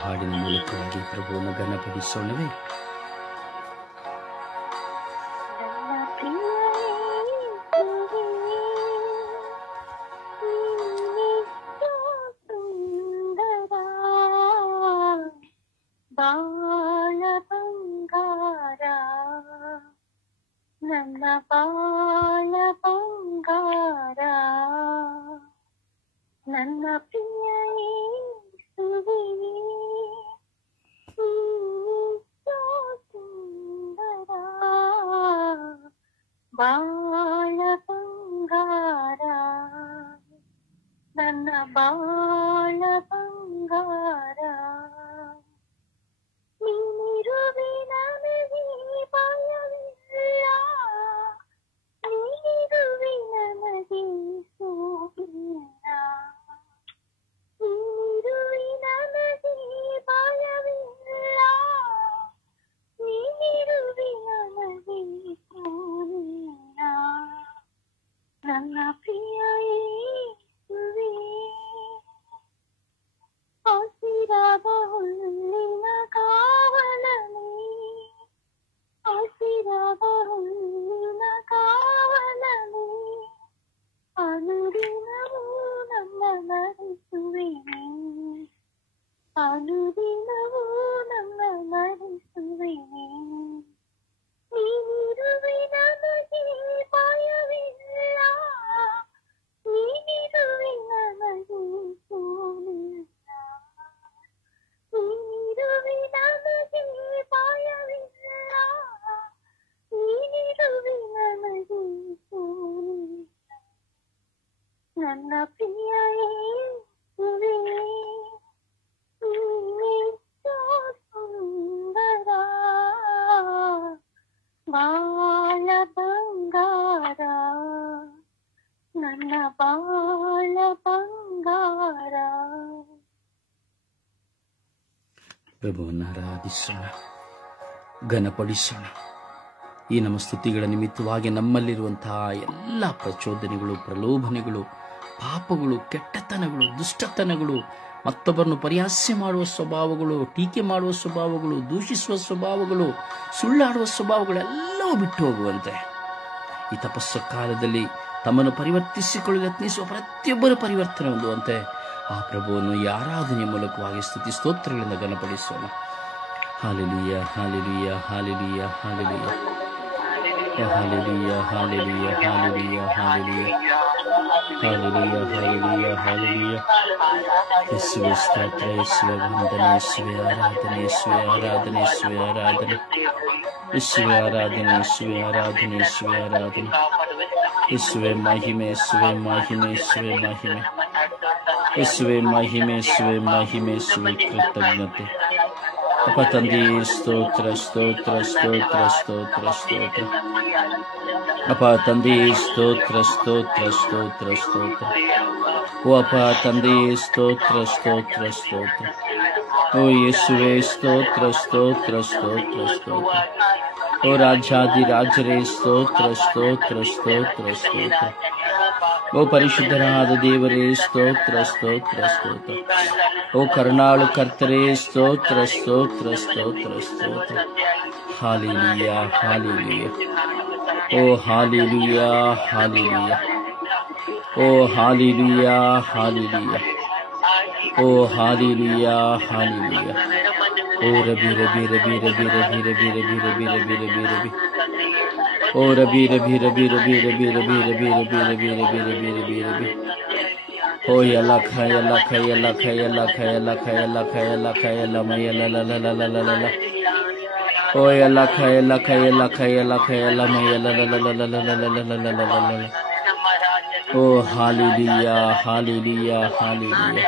ಹಾಡಿನ ಮೂಲಕವಾಗಿ ಪ್ರಭುವನ್ನು ಘನಪಡಿಸೋಣವೇ. ಬಾಳ ಬಂಗಾರ, ನನ್ನ ಬಾಳ ಬಂಗಾರ, ನನ್ನ ಪ್ರಿಯ ಯೇಸುವೇ, ಸುಂದರ ಬಾಳ ಬಂಗಾರ, ನನ್ನ ಬಾಳ ಬಂಗಾರ. ನೀನಿರುವೆ ನನಗೆ ಭಯವಿಲ್ಲ, ನೀನಿರುವೆ ನನಗೆ ಸೋಲಿಲ್ಲ, ನೀನಿರುವೆ ನನಗೆ ಭಯವಿಲ್ಲ, ನೀನಿರುವೆ ನನಗೆ ಸೋಲಿಲ್ಲ. ನನ್ನ ಪ್ರಿಯ ಯೇಸುವೇ, ಹಸಿರಾದ ಹುಲ್ಲಿನ ಕಾವಲನೆ, ಹಸಿರಾದ ಹುಲ್ಲಿನ ಕಾವಲನೆ, ಅನುದಿನವೂ ನನ್ನ ನಡೆಸುವೆನೆ, ಅನುದಿನವೂ ನನ್ನ ನಡೆಸುವೆನೆ. ನೀನಿರುವೆ ನನಗೆ ಭಯವಿಲ್ಲ, ನೀನಿರುವೆ ನನಗೆ ಸೋಲಿಲ್ಲ, ನೀನಿರುವೆ ನನಗೆ ಭಯವಿಲ್ಲ, ನೀನಿರುವೆ ನನಗೆ ಸೋಲಿಲ್ಲ. ನನ್ನ ಪ್ರಿಯ ಯೇಸುವೇ, ನೀನೆಷ್ಟೋ ಸುಂದರ ಬಾಳ ಬಂಗಾರ. ನನ್ನ ಬಾಳ ಬಂಗಾರ. ಪ್ರಭುವನ್ನು ಆರಾಧಿಸೋಣ, ಘನಪಡಿಸೋಣ. ಈ ನಮ್ಮ ಸ್ತುತಿಗಳ ನಿಮಿತ್ತವಾಗಿ ನಮ್ಮಲ್ಲಿರುವಂತಹ ಎಲ್ಲ ಪ್ರಚೋದನೆಗಳು, ಪ್ರಲೋಭನೆಗಳು, ಪಾಪಗಳು, ಕೆಟ್ಟತನಗಳು, ದುಷ್ಟತನಗಳು, ಮತ್ತೊಬ್ಬರನ್ನು ಪರಿಹಾಸ್ಯ ಮಾಡುವ ಸ್ವಭಾವಗಳು, ಟೀಕೆ ಮಾಡುವ ಸ್ವಭಾವಗಳು, ದೂಷಿಸುವ ಸ್ವಭಾವಗಳು, ಸುಳ್ಳಾಡುವ ಸ್ವಭಾವಗಳೆಲ್ಲವೂ ಬಿಟ್ಟು ಹೋಗುವಂತೆ ಈ ತಪಸ್ಸ ಕಾಲದಲ್ಲಿ ತಮ್ಮನ್ನು ಪರಿವರ್ತಿಸಿಕೊಳ್ಳಲು ಯತ್ನಿಸುವ ಪ್ರತಿಯೊಬ್ಬರ ಪರಿವರ್ತನೆ ಹೊಂದುವಂತೆ ಆ ಪ್ರಭುವನ್ನು ಈ ಆರಾಧನೆಯ ಮೂಲಕವಾಗಿ ಸ್ತುತಿ ಸ್ತೋತ್ರಗಳಿಂದ ಘನಪಡಿಸೋಣ. Hallelujah, hallelujah, hallelujah, hallelujah, hallelujah, hallelujah, hallelujah, hallelujah, hallelujah, hallelujah, hallelujah. ಯೇಸುವೇ ಸ್ತೋತ್ರ, ಯೇಸುವೇ ವಂದನೆ, ಯೇಸುವೇ ಆರಾಧನೆ, ಯೇಸುವೇ ಆರಾಧನೆ, ಯೇಸುವೇ ಆರಾಧನೆ, ಯೇಸುವೇ ಆರಾಧನೆ, ಯೇಸುವೇ ಆರಾಧನೆ, ಯೇಸುವೇ ಆರಾಧನೆ, ಯೇಸುವೇ ಮಹಿಮೆ, ಯೇಸುವೇ ಮಹಿಮೆ, ಯೇಸುವೇ ಮಹಿಮೆ, ಯೇಸುವೇ ಮಹಿಮೆ, ಯೇಸುವೇ ಮಹಿಮೆ, ಯೇಸುವೇ ಕೃತಜ್ಞತೆ. ಅಪ್ಪ ತಂದೆ ಸ್ತೋತ್ರ, ಸ್ತೋತ್ರ, ಸ್ತೋತ್ರ, ಸ್ತೋತ್ರ, ಸ್ತೋತ್ರ. ಅಪ್ಪ ತಂದೆ ಸ್ತೋತ್ರ, ಸ್ತೋತ್ರ, ಸ್ತೋತ್ರ, ಸ್ತೋತ್ರ. ಓ ಅಪ್ಪ ತಂದೆ ಸ್ತೋತ್ರ, ಸ್ತೋತ್ರ, ಸ್ತೋತ್ರ. ಓ ಯೇಸುವೇ ಸ್ತೋತ್ರ, ಸ್ತೋತ್ರ, ಸ್ತೋತ್ರ, ಸ್ತೋತ್ರ. ಓ ರಾಜಾದಿರಾಜರೇ ಸ್ತೋತ್ರ, ಸ್ತೋತ್ರ, ಸ್ತೋತ್ರ, ಸ್ತೋತ್ರ. ಓ ಪರಿಶುದ್ಧನಾದ ದೇವರೇ ಸ್ತೋತ್ರ, ಸ್ತೋತ್ರ, ಸ್ತೋತ್ರ. ಓ ಕರುಣಾಳು ಕರ್ತರೇ ಸ್ತೋತ್ರ, ಸ್ತೋತ್ರ, ಸ್ತೋತ್ರ, ಸ್ತೋತ್ರ. Hallelujah, hallelujah. ಓ ಹಾಲೆಲೂಯ, ಹಾಲೆಲೂಯ. ಓ ಹಾಲೆಲೂಯ, ಹಾಲೆಲೂಯ. ಓ ಹಾಲೆಲೂಯ, ಹಾಲೆಲೂಯ. ಓ ರಬಿ ರಬಿ ರಬಿ ರಬಿ ರಬಿ ರಬಿ ರಬಿ ರಬಿ ರಬಿ ರಬಿ ರಬಿ. ಓ ರಬಿ ರಬಿ ರಬಿ ರಬಿ ರಬಿ ರಬಿ ರಬಿ ರಬಿ ರಬಿ ರಬಿ ರಬಿ ರಬಿ ರಬಿ. ಓ ಎಲ್ಲ ಖಯ ಎಲ್ಲ ಖಯ ಎಲ್ಲ ಖಯ ಎಲ್ಲ ಖಯ ಎಲ್ಲ ಖಯ ಎಲ್ಲ ಖಯ ಎಲ್ಲ ಖಯ ಎಲ್ಲ ಮೈ ಎಲ್ಲ ಲ ಲ ಲ ಲ ಲ ಲ ಲ. ಓ ಎಲ್ಲ ಖಯ ಎಲ್ಲ ಖಯ ಎಲ್ಲ ಖಯ ಎಲ್ಲ ಖಯ ಎಲ್ಲ ಮೈ ಎಲ್ಲ ಲ ಲ ಲ ಲ ಲ ಲ ಲ ಲ ಲ ಲ ಲ ಲ. ಓ ಹಾಲೆಲೂಯ, ಹಾಲೆಲೂಯ, ಹಾಲೆಲೂಯ.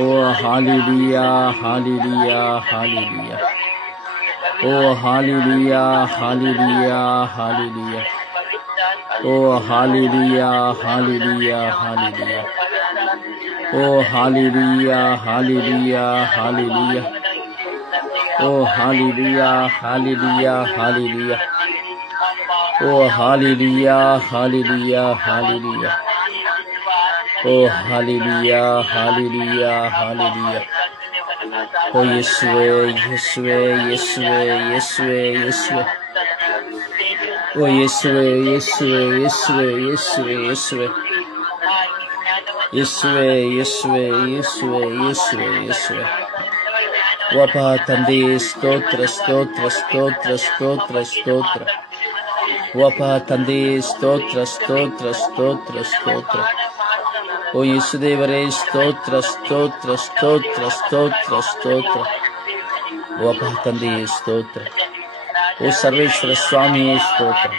ಓ ಹಾಲೆಲೂಯ, ಹಾಲೆಲೂಯ, ಹಾಲೆಲೂಯ. ಓ ಹಾಲೆಲೂಯ, ಹಾಲೆಲೂಯ, ಹಾಲೆಲೂಯ. ಓ ಹಾಲೆಲೂಯ, ಹಾಲೆಲೂಯ, ಹಾಲೆಲೂಯ. ಓ ಹಾಲೆಲೂಯ, ಹಾಲೆಲೂಯ, ಹಾಲೆಲೂಯ. ಓ ಹಾಲೆಲೂಯ, ಹಾಲೆಲೂಯ, ಹಾಲೆಲೂಯ. ಓ ಹಾಲೆಲೂಯ, ಹಾಲೆಲೂಯ, ಹಾಲೆಲೂಯ. ಓ ಹಾಲೆಲೂಯ, ಹಾಲೆಲೂಯ, ಹಾಲೆಲೂಯ. ಓ ಯೇಸುವೇ, ಯೇಸುವೇ, ಯೇಸುವೇ, ಯೇಸುವೇ, ಯೇಸುವೇ. ಓ ಯೇಸುವೇ, ಯೇಸುವೇ, ಯೇಸುವೇ, ಯೇಸುವೇ, ಯೇಸುವೇ. ಯೇಸುವೇ, ಯೇಸುವೇ, ಯೇಸುವೇ, ಯೇಸುವೇ, ಯೇಸುವೇ. ಓ ಅಪ್ಪ ತಂದೆ ಸ್ತೋತ್ರ, ಸ್ತೋತ್ರ, ಸ್ತೋತ್ರ, ಸ್ತೋತ್ರ, ಸ್ತೋತ್ರ. ಓ ಅಪ್ಪ ತಂದೆ ಸ್ತೋತ್ರ, ಸ್ತೋತ್ರ, ಸ್ತೋತ್ರ, ಸ್ತೋತ್ರ. ಓ ಯೇಸುದೇವರೇ ಸ್ತೋತ್ರ, ಸ್ತೋತ್ರ, ಸ್ತೋತ್ರ, ಸ್ತೋತ್ರ, ಸ್ತೋತ್ರ. ಓ ಅಪ್ಪ ತಂದೆ ಸ್ತೋತ್ರ. ಓ ಸರ್ವೇಶ್ವರ ಸ್ವಾಮಿಯೇ ಸ್ತೋತ್ರ.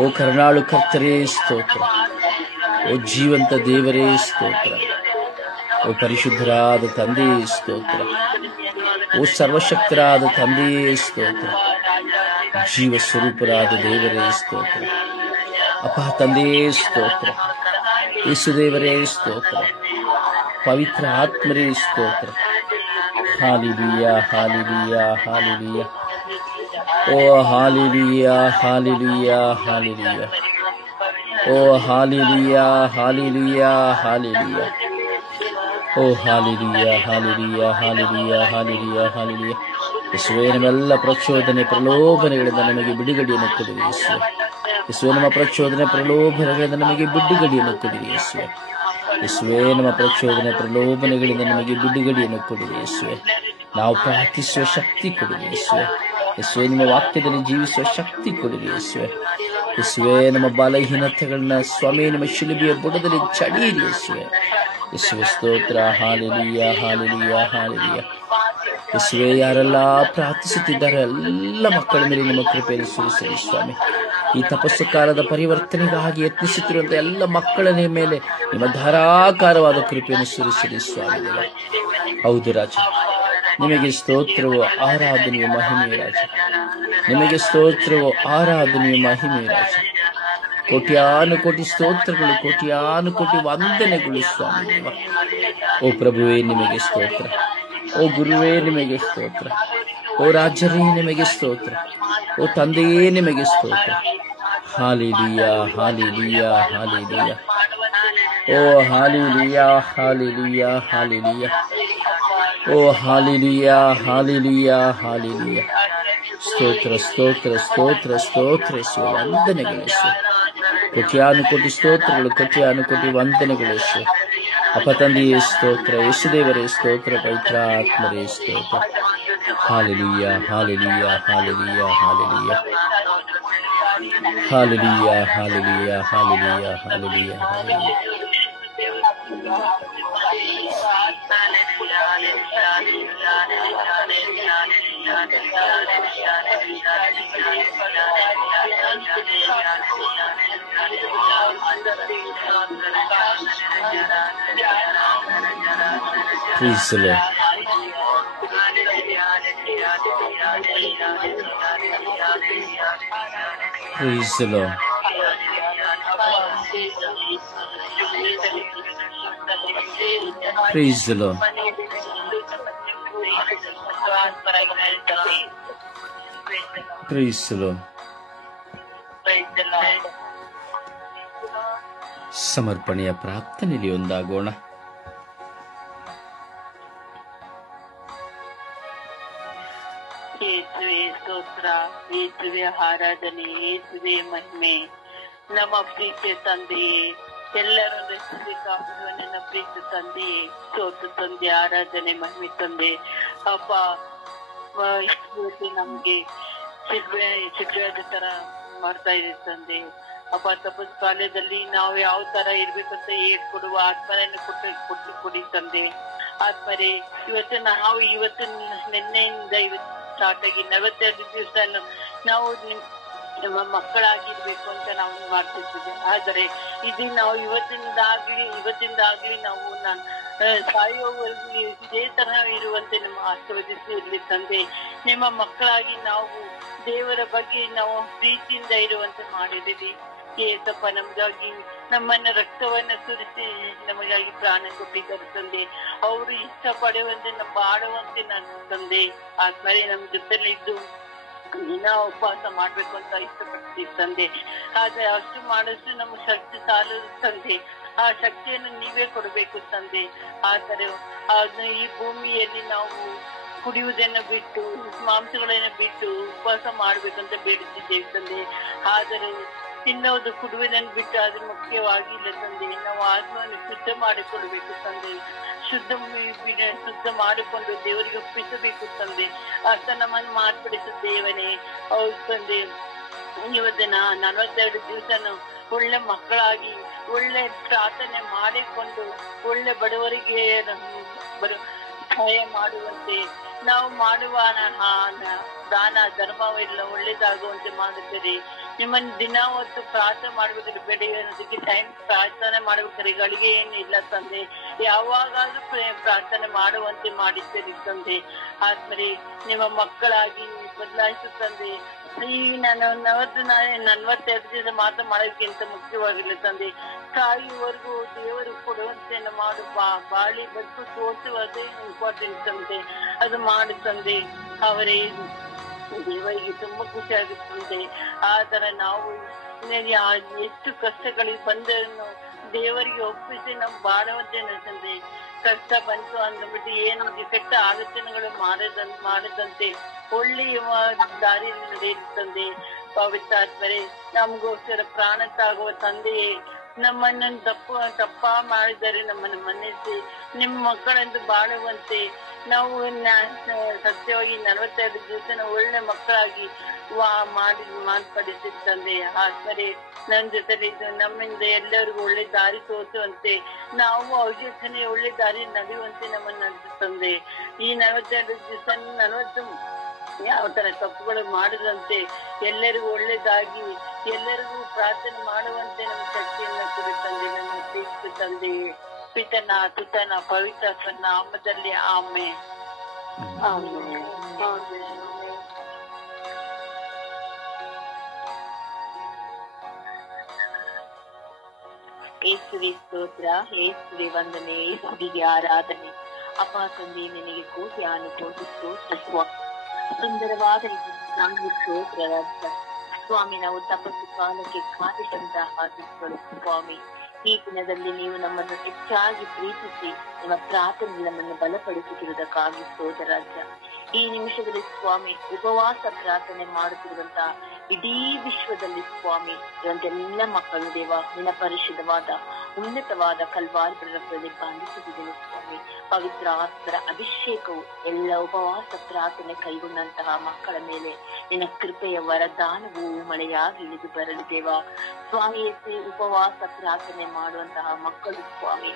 ಓ ಕರುಣಾಳು ಕರ್ತರೇ ಸ್ತೋತ್ರ. ಓ ಜೀವಂತ ದೇವರೇ ಸ್ತೋತ್ರ. ಓ ಪರಿಶುದ್ಧರಾದ ತಂದೆಯೇ ಸ್ತೋತ್ರ. ಓ ಸರ್ವಶಕ್ತರಾದ ತಂದೆಯೇ ಸ್ತೋತ್ರ. ಜೀವ ಸ್ವರೂಪರಾದ ದೇವರೇ ಸ್ತೋತ್ರ. ಅಪ್ಪ ತಂದೆಯೇ ಸ್ತೋತ್ರ. ಯೇಸುದೇವರೇ ಸ್ತೋತ್ರ. ಪವಿತ್ರ ಆತ್ಮರೇ ಸ್ತೋತ್ರ. Hallelujah, hallelujah, hallelujah. ಓ ಹಾಲೆಲೂಯ, ಹಾಲೆಲೂಯ, ಹಾಲೆಲೂಯ. ಓ ಹಾಲೆಲೂಯ, ಹಾಲೆಲೂಯ, ಹಾಲೆಲೂಯ. ಓ hallelujah, hallelujah, hallelujah, hallelujah, hallelujah. ಯೇಸುವೇ ನಮ್ಮೆಲ್ಲ ಪ್ರಚೋದನೆ ಪ್ರಲೋಭನೆಗಳಿಂದ ನಮಗೆ ಬಿಡುಗಡೆಯನ್ನು ಕೊಡಿರಿ ಯೇಸುವೆ. ಯೇಸುವೇ ನಮ್ಮ ಪ್ರಚೋದನೆ ಪ್ರಲೋಭನೆಗಳಿಂದ ನಮಗೆ ಬಿಡುಗಡೆಯನ್ನು ಕೊಡಿರಿ ಯೇಸುವೆ. ಯೇಸುವೇ ನಮ್ಮ ಪ್ರಚೋದನೆ ಪ್ರಲೋಭನೆಗಳಿಂದ ನಮಗೆ ಬಿಡುಗಡೆಯನ್ನು ಕೊಡಿರಿ ಯೇಸುವೆ. ನಾವು ಪ್ರಾರ್ಥಿಸುವ ಶಕ್ತಿ ಕೊಡಿರಿ ಯೇಸುವೆ. ಯೇಸುವೇ ನಿಮ್ಮ ವಾಕ್ಯದಲ್ಲಿ ಜೀವಿಸುವ ಶಕ್ತಿ ಕೊಡಿರಿ ಯೇಸುವೆ. ಯೇಸುವೇ ನಮ್ಮ ಬಲಹೀನತೆಗಳನ್ನ ಸ್ವಾಮಿ ನಿಮ್ಮ ಶಿಲುಬೆಯ ಬುಡದಲ್ಲಿ ಚಡಿಯಿರಿ ಯೇಸುವೆ. ಯೇಸುವೆ ಸ್ತೋತ್ರ. Hallelujah, hallelujah, hallelujah. ಯೇಸುವೆ ಯಾರೆಲ್ಲ ಪ್ರಾರ್ಥಿಸುತ್ತಿದ್ದಾರೆ ಎಲ್ಲ ಮಕ್ಕಳ ಮೇಲೆ ನಿಮ್ಮ ಕೃಪೆಯನ್ನು ಸುರಿಸಿರಿ ಸ್ವಾಮಿ. ಈ ತಪಸ್ಸು ಕಾಲದ ಪರಿವರ್ತನೆಗಾಗಿ ಯತ್ನಿಸುತ್ತಿರುವಂತಹ ಎಲ್ಲ ಮಕ್ಕಳ ಮೇಲೆ ನಿಮ್ಮ ಧಾರಾಕಾರವಾದ ಕೃಪೆಯನ್ನು ಸುರಿಸಿರಿ ಸ್ವಾಮಿ. ಹೌದು ರಾಜ, ನಿಮಗೆ ಸ್ತೋತ್ರವು ಆರಾಧನೆಯು ಮಹಿಮೆಯ ರಾಜ. ನಿಮಗೆ ಸ್ತೋತ್ರವು ಆರಾಧನೆಯು ಮಹಿಮೆಯ ರಾಜ. ಕೋಟ್ಯಾನುಕೋಟಿ ಸ್ತೋತ್ರಗಳು, ಕೋಟ್ಯಾನುಕೋಟಿ ವಂದನೆಗಳು ಸ್ವಾಮಿ ದೇವ. ಓ ಪ್ರಭುವೇ ನಿಮಗೆ ಸ್ತೋತ್ರ, ಓ ಗುರುವೇ ನಿಮಗೆ ಸ್ತೋತ್ರ, ಓ ರಾಜರೇ ನಿಮಗೆ ಸ್ತೋತ್ರ, ಓ ತಂದೆಯೇ ನಿಮಗೆ ಸ್ತೋತ್ರ. Hallelujah, hallelujah, hallelujah. ಓ ಹಾಲೆಲೂಯಾ, ಹಾಲೆಲೂಯಾ, ಹಾಲೆಲೂಯಾ. ಓ ಹಾಲೆಲೂಯಾ, ಹಾಲೆಲೂಯಾ, ಹಾಲೆಲೂಯಾ. ಸ್ತೋತ್ರ, ಸ್ತೋತ್ರ, ಸ್ತೋತ್ರ, ಸ್ತೋತ್ರ ಯೇಸುವೆ, ವಂದನೆಗಳು ಯೇಸುವೆ. ಕೋಟ್ಯಾನುಕೋಟಿ ಸ್ತೋತ್ರಗಳು, ಕೋಟ್ಯಾನುಕೋಟಿ ವಂದನೆಗಳು ಯೇಸುವೆ. ಅಪ್ಪ ತಂದೆಯೇ ಸ್ತೋತ್ರ, ಯೇಸುದೇವರೇ ಸ್ತೋತ್ರ, ಪವಿತ್ರಾತ್ಮರೇ ಸ್ತೋತ್ರ. Hallelujah, hallelujah, hallelujah, hallelujah. Hallelujah, hallelujah, hallelujah, hallelujah, hallelujah. Praise the Lord. Praise the Lord. Praise the Lord. Praise the Lord. ಸಮರ್ಪಣೆಯ ಪ್ರಾರ್ಥನೆಯಲ್ಲಿ ಒಂದಾಗೋಣ. ಯೇಸುವೆ ಸ್ತೋತ್ರ, ಯೇಸುವೆ ಆರಾಧನೆ, ಯೇಸುವೆ ಮಹಿಮೆ. ನಮ್ಮ ಪ್ರೀತಿಯ ತಂದೆಯೇ, ಎಲ್ಲರನ್ನು ರಕ್ಷಿಸಬೇಕಾಗುವ ನನ್ನ ಪ್ರೀತಿ ತಂದೆಯೇ, ಸ್ತೋತ್ರ ತಂದೆ, ಆರಾಧನೆ ಮಹಿಮೆ ತಂದೆ. ಅಪ್ಪ, ಇವತ್ತು ನಮ್ಗೆ ಶಿಗ್ರದ ತರ ಮಾಡ್ತಾ ಇದೆ ತಂದೆ. ಅಪ್ಪ, ತಪಸ್ ಕಾಲದಲ್ಲಿ ನಾವು ಯಾವ ತರ ಇರ್ಬೇಕಂತ ಹೇಳ್ಕೊಡುವ ಆತ್ಮರನ್ನು ಕೊಟ್ಟು ಕೊಡಿ ತಂದೆ. ಆತ್ಮರೇ, ಇವತ್ತು ನಿನ್ನೆಯಿಂದ ಇವತ್ತು ಸ್ಟಾರ್ಟ್ ಆಗಿ 42 ದಿವಸ ನಾವು ನಮ್ಮ ಮಕ್ಕಳಾಗಿರ್ಬೇಕು ಅಂತ ನಾವು ಮಾಡ್ತಿದ್ದೀವಿ. ಆದರೆ ಇದು ನಾವು ಇವತ್ತಿಂದಾಗ್ಲಿ ನಾವು ಸಾಯುವವರೆಗೂ ಇದೇ ತರಹ ಇರುವಂತೆ ನಮ್ಮ ಆಶೀರ್ವದಿಸಿ ಇರ್ಲಿ ತಂದೆ. ನಿಮ್ಮ ಮಕ್ಕಳಾಗಿ ನಾವು ದೇವರ ಬಗ್ಗೆ ನಾವು ಪ್ರೀತಿಯಿಂದ ಇರುವಂತೆ ಮಾಡಿದ್ದೀವಿ. ಏಸಪ್ಪ, ನಮಗಾಗಿ ನಮ್ಮನ್ನ ರಕ್ತವನ್ನ ಸುರಿಸಿ ನಮಗಾಗಿ ಪ್ರಾಣ ಕೊಟ್ಟಿದ್ದಾರೆ ತಂದೆ. ಅವರು ಇಷ್ಟಪಡುವಂತೆ ನಮ್ಮ ಆಡುವಂತೆ ನನ್ನ ತಂದೆ. ಆತ್ಮರೇ, ನಮ್ ಜೊತೆಲಿ ಇದ್ದು ದಿನ ಉಪವಾಸ ಮಾಡ್ಬೇಕು ಅಂತ ಇಷ್ಟಪಡ್ತೀವಿ ತಂದೆ. ಆದ್ರೆ ಅಷ್ಟು ಮಾಡಷ್ಟು ನಮ್ಮ ಶಕ್ತಿ ಸಾಲದು ತಂದೆ. ಆ ಶಕ್ತಿಯನ್ನು ನೀವೇ ಕೊಡಬೇಕು ತಂದೆ. ಆದರೆ ಈ ಭೂಮಿಯಲ್ಲಿ ನಾವು ಕುಡಿಯುವುದನ್ನು ಬಿಟ್ಟು, ಮಾಂಸಗಳನ್ನು ಬಿಟ್ಟು ಉಪವಾಸ ಮಾಡ್ಬೇಕಂತ ಬೇಡುತ್ತಿದ್ದೇವೆ ತಂದೆ. ಆದರೆ ತಿನ್ನೋದು, ಕುಡುವುದನ್ನು ಬಿಟ್ಟು ಅದು ಮುಖ್ಯವಾಗಿಲ್ಲ ತಂದೆ. ನಾವು ಆತ್ಮವನ್ನು ಶುದ್ಧ ಮಾಡಿಕೊಳ್ಬೇಕು ತಂದೆ. ಶುದ್ಧ ಮಾಡಿಕೊಂಡು ದೇವರಿಗೆ ಒಪ್ಪಿಸಬೇಕು ತಂದೆ. ಅಷ್ಟ ನಮ್ಮನ್ನು ಮಾರ್ಪಡಿಸು ದೇವನೇ. ಹೌದು ತಂದೆ, ಇವತ್ತಿನ 42 ದಿವಸ ಒಳ್ಳೆ ಮಕ್ಕಳಾಗಿ ಒಳ್ಳೆ ಪ್ರಾರ್ಥನೆ ಮಾಡಿಕೊಂಡು ಒಳ್ಳೆ ಬಡವರಿಗೆ ಸಹಾಯ ಮಾಡುವಂತೆ, ನಾವು ಮಾಡುವ ದಾನ ಧರ್ಮವೆಲ್ಲ ಒಳ್ಳೇದಾಗುವಂತೆ ಮಾಡುತ್ತೀರಿ. ನಿಮ್ಮನ್ನು ದಿನ ಹೊತ್ತು ಪ್ರಾರ್ಥನೆ ಮಾಡ್ಬೇಕಾದ್ರೆ ಬೆಳೆಯೋದಕ್ಕೆ ಟೈಮ್ ಪ್ರಾರ್ಥನೆ ಮಾಡ್ಬೇಕಾದ್ರೆ ಗಳಿಗೆ ಏನಿಲ್ಲ ತಂದೆ. ಯಾವಾಗಾದ್ರೂ ಪ್ರಾರ್ಥನೆ ಮಾಡುವಂತೆ ಮಾಡಿದ್ದೀರಿ ತಂದೆ. ಆದ್ಮೇಲೆ ನಿಮ್ಮ ಮಕ್ಕಳಾಗಿ ಬದಲಾಯಿಸು ತಂದೆ. ಈ 42 ದಿವಸ ಮಾತ್ರ ಮಾಡೋದಕ್ಕಿಂತ ಮುಖ್ಯವಾಗಿಲ್ಲ ತಂದೆ. ಸಾಯುವವರೆಗೂ ದೇವರು ಕೊಡುವಂತೆ ಮಾಡು. ಬಾಳಿ ಬದುಕು ತೋರಿಸುವುದೇ ಇಂಪಾರ್ಟೆಂಟ್ ತಂದೆ. ಅದು ಮಾಡು ತಂದೆ. ಅವರೇ ದೇವರಿಗೆ ತುಂಬಾ ಖುಷಿ ಆಗುತ್ತದೆ. ಆತರ ನಾವು ಎಷ್ಟು ಕಷ್ಟಗಳಿಗೆ ಬಂದನ್ನು ದೇವರಿಗೆ ಒಪ್ಪಿಸಿ ನಾವು ಬಾಳುವಂತೆ ತಂದೆ. ಕಷ್ಟ ಬಂತು ಅಂದ್ಬಿಟ್ಟು ಏನು ಕೆಟ್ಟ ಆಲೋಚನೆಗಳು ಮಾಡದಂತೆ ಒಳ್ಳೆಯ ದಾರಿಯಲ್ಲಿ ನಡೆಯುತ್ತದೆ. ಪವಿತ್ರಾತ್ಮರೇ, ನಮಗೋಸ್ಕರ ಪ್ರಾಣ ತಾಗುವ ತಂದೆಯೇ, ನಮ್ಮನ್ನು ತಪ್ಪ ಮಾಡಿದರೆ ನಮ್ಮನ್ನು ಮನ್ನಿಸಿ ನಿಮ್ಮ ಮಕ್ಕಳೆಂದು ಬಾಳುವಂತೆ ನಾವು ಸತ್ಯವಾಗಿ 42 ದಿವಸ ಒಳ್ಳೆ ಮಕ್ಕಳಾಗಿ ಮಾರ್ಪಡಿಸುತ್ತಂದೆ. ಆದ್ಮೇಲೆ ನನ್ನ ಜೊತೆಲಿ ನಮ್ಮಿಂದ ಎಲ್ಲರಿಗೂ ಒಳ್ಳೆ ದಾರಿ ತೋರಿಸುವಂತೆ, ನಾವು ಅವ್ರ ಜೊತೆ ಒಳ್ಳೆ ದಾರಿ ನಡೆಯುವಂತೆ ನಮ್ಮನ್ನು ನಡೆಸುತ್ತಂದೆ. ಈ 42 ದಿವಸ ಯಾವ ತರ ತಪ್ಪುಗಳು ಮಾಡದಂತೆ ಎಲ್ಲರಿಗೂ ಒಳ್ಳೇದಾಗಿ ಎಲ್ಲರಿಗೂ ಪ್ರಾರ್ಥನೆ ಮಾಡುವಂತೆ ನಮ್ಮ ಶಕ್ತಿಯನ್ನು ಕುರಿತಂದೆ. ನಮ್ಮ ಪ್ರೀತಿ ತಂದೆ, ಪಿತನ ಪವಿತ್ರ ನಾಮದಲ್ಲಿ ಆಮೆನ್. ಯೇಸುವೆ ಸ್ತೋತ್ರ, ಯೇಸುವೆ ವಂದನೆ, ಯೇಸುವಿಗೆ ಆರಾಧನೆ. ಅಪ್ಪ ತಂದೆ ನಿನಗೆ ಕೋಟಿ ಕೋಟಿ ಸ್ತೋತ್ರ ಸ್ವಾಮಿ. ಸುಂದರವಾದ ಸ್ತೋತ್ರ ರಾಜ ಸ್ವಾಮಿ. ನಾವು ತಪಸ್ಸು ಕಾಲಕ್ಕೆ ಕಾದಿದಂತಹ ದಿನಗಳು ಸ್ವಾಮಿ. ಈ ದಿನದಲ್ಲಿ ನೀವು ನಮ್ಮನ್ನು ಹೆಚ್ಚಾಗಿ ಪ್ರೀತಿಸಿ ನಿಮ್ಮ ಪ್ರಾರ್ಥನೆ ನಮ್ಮನ್ನು ಬಲಪಡಿಸುತ್ತಿರುವುದಕ್ಕಾಗಿ ಸ್ತೋತ್ರ ರಾಜ. ಈ ನಿಮಿಷದಲ್ಲಿ ಸ್ವಾಮಿ ಉಪವಾಸ ಪ್ರಾರ್ಥನೆ ಮಾಡುತ್ತಿರುವಂತಹ ಇಡೀ ವಿಶ್ವದಲ್ಲಿ ಸ್ವಾಮಿ ಇರುವಂತೆಲ್ಲ ಮಕ್ಕಳು ದೇವ ನಿನ್ನ ಪರಿಶುದ್ಧವಾದ ಉನ್ನತವಾದ ಕಲ್ವಾರಿ ರಕ್ತದಲ್ಲಿ ಬಂಧಿಸುತ್ತಿದ್ದೇನೆ ಸ್ವಾಮಿ. ಪವಿತ್ರ ಆತ್ಮರ ಅಭಿಷೇಕವು ಎಲ್ಲ ಉಪವಾಸ ಪ್ರಾರ್ಥನೆ ಕೈಗೊಂಡಂತಹ ಮಕ್ಕಳ ಮೇಲೆ ನಿನ್ನ ಕೃಪೆಯ ವರದಾನವು ಮಳೆಯಾಗಿ ಇಳಿದು ಬರಲಿ ದೇವ ಸ್ವಾಮಿ. ಉಪವಾಸ ಪ್ರಾರ್ಥನೆ ಮಾಡುವಂತಹ ಮಕ್ಕಳು ಸ್ವಾಮಿ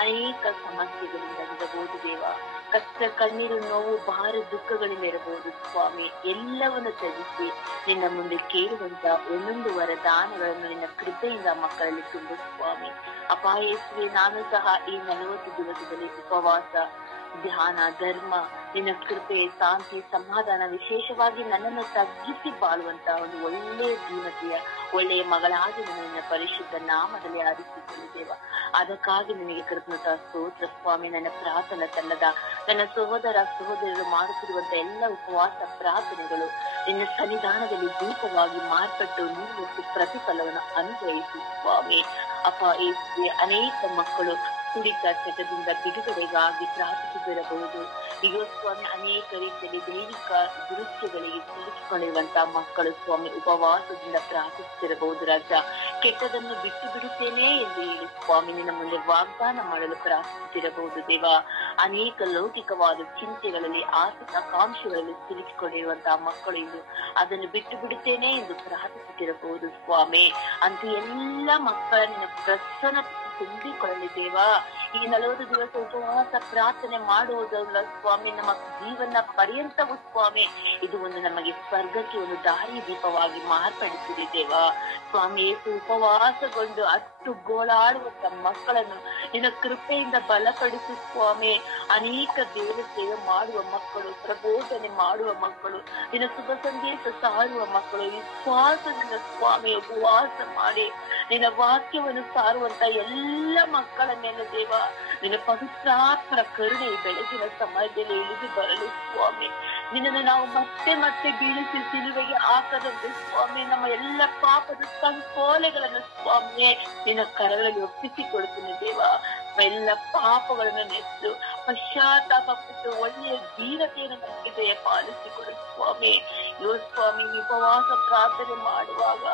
ಅನೇಕ ಸಮಸ್ಯೆಗಳಿಂದ ಇರಬಹುದು ದೇವ. ಕಷ್ಟ, ಕಣ್ಣೀರು, ನೋವು, ಭಾರ, ದುಃಖಗಳಿಂದ ಇರಬಹುದು ಸ್ವಾಮಿ. ಎಲ್ಲವನ್ನು ತ್ಯಜಿಸಿ ನಿನ್ನ ಮುಂದೆ ಕೇಳುವಂತ ಒಂದೊಂದು ವರದಾನಗಳನ್ನು ನಿನ್ನ ಕೃಪೆಯಿಂದ ಮಕ್ಕಳಲ್ಲಿ ತುಂಬು ಸ್ವಾಮಿ. ಅಪಾಯೇಸುವೆ ನಾನು ಸಹ ಈ 40 ದಿವಸದಲ್ಲಿ ಉಪವಾಸ, ಧ್ಯಾನ, ಧರ್ಮ, ನಿನ್ನ ಕೃಪೆ, ಶಾಂತಿ, ಸಮಾಧಾನ, ವಿಶೇಷವಾಗಿ ನನ್ನನ್ನು ತಗ್ಗಿಸಿ ಬಾಳುವಂತ ಒಂದು ಒಳ್ಳೆಯ ಜೀವತೆಯ ಒಳ್ಳೆಯ ಮಗಳಾಗಿ ನಿನ್ನ ಪರಿಶುದ್ಧ ನಾಮದಲ್ಲಿ ಆರಿಸಿಕೊಂಡಿದ್ದೇವ. ಅದಕ್ಕಾಗಿ ನಿನಗೆ ಕೃತಜ್ಞತಾ ಸ್ತೋತ್ರ ಸ್ವಾಮಿ. ನನ್ನ ಪ್ರಾರ್ಥನಾ ತಂಡದ ನನ್ನ ಸಹೋದರರು ಮಾಡುತ್ತಿರುವಂತ ಎಲ್ಲ ಉಪವಾಸ ಪ್ರಾರ್ಥನೆಗಳು ನಿನ್ನ ಸನ್ನಿಧಾನದಲ್ಲಿ ದೀಪವಾಗಿ ಮಾರ್ಪಟ್ಟು ನೀನು ಪ್ರತಿಫಲವನ್ನು ಅನುಗ್ರಹಿಸಿ ಸ್ವಾಮಿ. ಅಪ್ಪ ಏಸುವೆ ಅನೇಕ ಮಕ್ಕಳು ಕುಡಿತ ಚಟದಿಂದ ಬಿಡುಗಡೆಗಾಗಿ ಪ್ರಾರ್ಥಿಸಿರಬಹುದು. ಈಗ ಸ್ವಾಮಿ ಅನೇಕ ರೀತಿಯಲ್ಲಿ ದೈವಿಕ ದುರುಸ್ತಿಗಳಿಗೆ ಸಿಲುಕಿಕೊಂಡಿರುವಂತಹ ಮಕ್ಕಳು ಸ್ವಾಮಿ ಉಪವಾಸದಿಂದ ಪ್ರಾರ್ಥಿಸುತ್ತಿರಬಹುದು ರಾಜ. ಕೆಟ್ಟದನ್ನು ಬಿಟ್ಟು ಬಿಡುತ್ತೇನೆ ಎಂದು ಹೇಳಿ ಸ್ವಾಮಿ ನಿನ್ನ ಮುಂದೆ ವಾಗ್ದಾನ ಮಾಡಲು ಪ್ರಾರ್ಥಿಸುತ್ತಿರಬಹುದು ದೇವ. ಅನೇಕ ಲೌಕಿಕವಾದ ಚಿಂತೆಗಳಲ್ಲಿ, ಆಕಾಂಕ್ಷೆಗಳಲ್ಲಿ ಸಿಲುಕಿಕೊಂಡಿರುವಂತಹ ಮಕ್ಕಳು ಇಂದು ಅದನ್ನು ಬಿಟ್ಟು ಬಿಡುತ್ತೇನೆ ಎಂದು ಪ್ರಾರ್ಥಿಸುತ್ತಿರಬಹುದು ಸ್ವಾಮಿ. ಅಂತ ಎಲ್ಲ ಮಕ್ಕಳ ನಿನ್ನ ಪ್ರಸನ್ನ ತುಂಬಿಕೊಳ್ಳಲಿ ದೇವ. ಈ 40 ದಿವಸ ಉಪವಾಸ ಪ್ರಾರ್ಥನೆ ಮಾಡುವುದಲ್ಲ ಸ್ವಾಮಿ ನಮ್ಮ ಜೀವನ ಪರ್ಯಂತವೂ ಸ್ವಾಮಿ ಇದು ಒಂದು ನಮಗೆ ಸ್ವರ್ಗಕ್ಕೆ ಒಂದು ದಾರಿ ದೀಪವಾಗಿ ಮಾರ್ಪಡಿಸಿದೆ ದೇವ ಸ್ವಾಮಿ. ಉಪವಾಸಗೊಂಡು ಅಷ್ಟು ಗೋಳಾಡುವಂತ ಮಕ್ಕಳನ್ನು ನಿನ್ನ ಕೃಪೆಯಿಂದ ಬಲಪಡಿಸಿ ಸ್ವಾಮಿ. ಅನೇಕ ದೇವ ಸೇವೆ ಮಾಡುವ ಮಕ್ಕಳು, ಪ್ರಬೋಧನೆ ಮಾಡುವ ಮಕ್ಕಳು, ನಿನ್ನ ಶುಭ ಸಂದೇಶ ಸಾರುವ ಮಕ್ಕಳು ವಿಶ್ವಾಸದಿಂದ ಸ್ವಾಮಿ ಉಪವಾಸ ಮಾಡಿ ನಿನ್ನ ವಾಕ್ಯವನ್ನು ಸಾರುವಂತ ಎಲ್ಲ ಮಕ್ಕಳ ಮೇಲೆ ದೇವ ನಿನ್ನ ಪವಿತ್ರಾತ್ಮರ ಕರುಣೆ ಬೆಳಗಿನ ಸಮಯದಲ್ಲಿ ಇಳಿದು ಬರಲು ಸ್ವಾಮಿ. ನಿನ್ನನ್ನು ನಾವು ಮತ್ತೆ ಮತ್ತೆ ಬೀಳಿಸಿ ಸಿಲುವೆಗೆ ಹಾಕದಂತೆ ಸ್ವಾಮಿ ನಮ್ಮ ಎಲ್ಲ ಪಾಪದ ಸಂಕೋಲೆಗಳನ್ನು ಸ್ವಾಮಿ ನಿನ್ನ ಕರಗಳಲ್ಲಿ ಒಪ್ಪಿಸಿಕೊಡ್ತೀನಿ ದೇವ. ಎಲ್ಲ ಪಾಪಗಳನ್ನು ನೆಟ್ಟು ಪಶ್ಚಾತ್ತಾಪಪಟ್ಟು ಒಳ್ಳೆಯ ಧೀರತೆಯನ್ನು ನಮಗೆ ದಯ ಪಾಲಿಸಿಕೊಡು ಸ್ವಾಮಿ. ಯೋ ಸ್ವಾಮಿ ಉಪವಾಸ ಪ್ರಾರ್ಥನೆ ಮಾಡುವಾಗ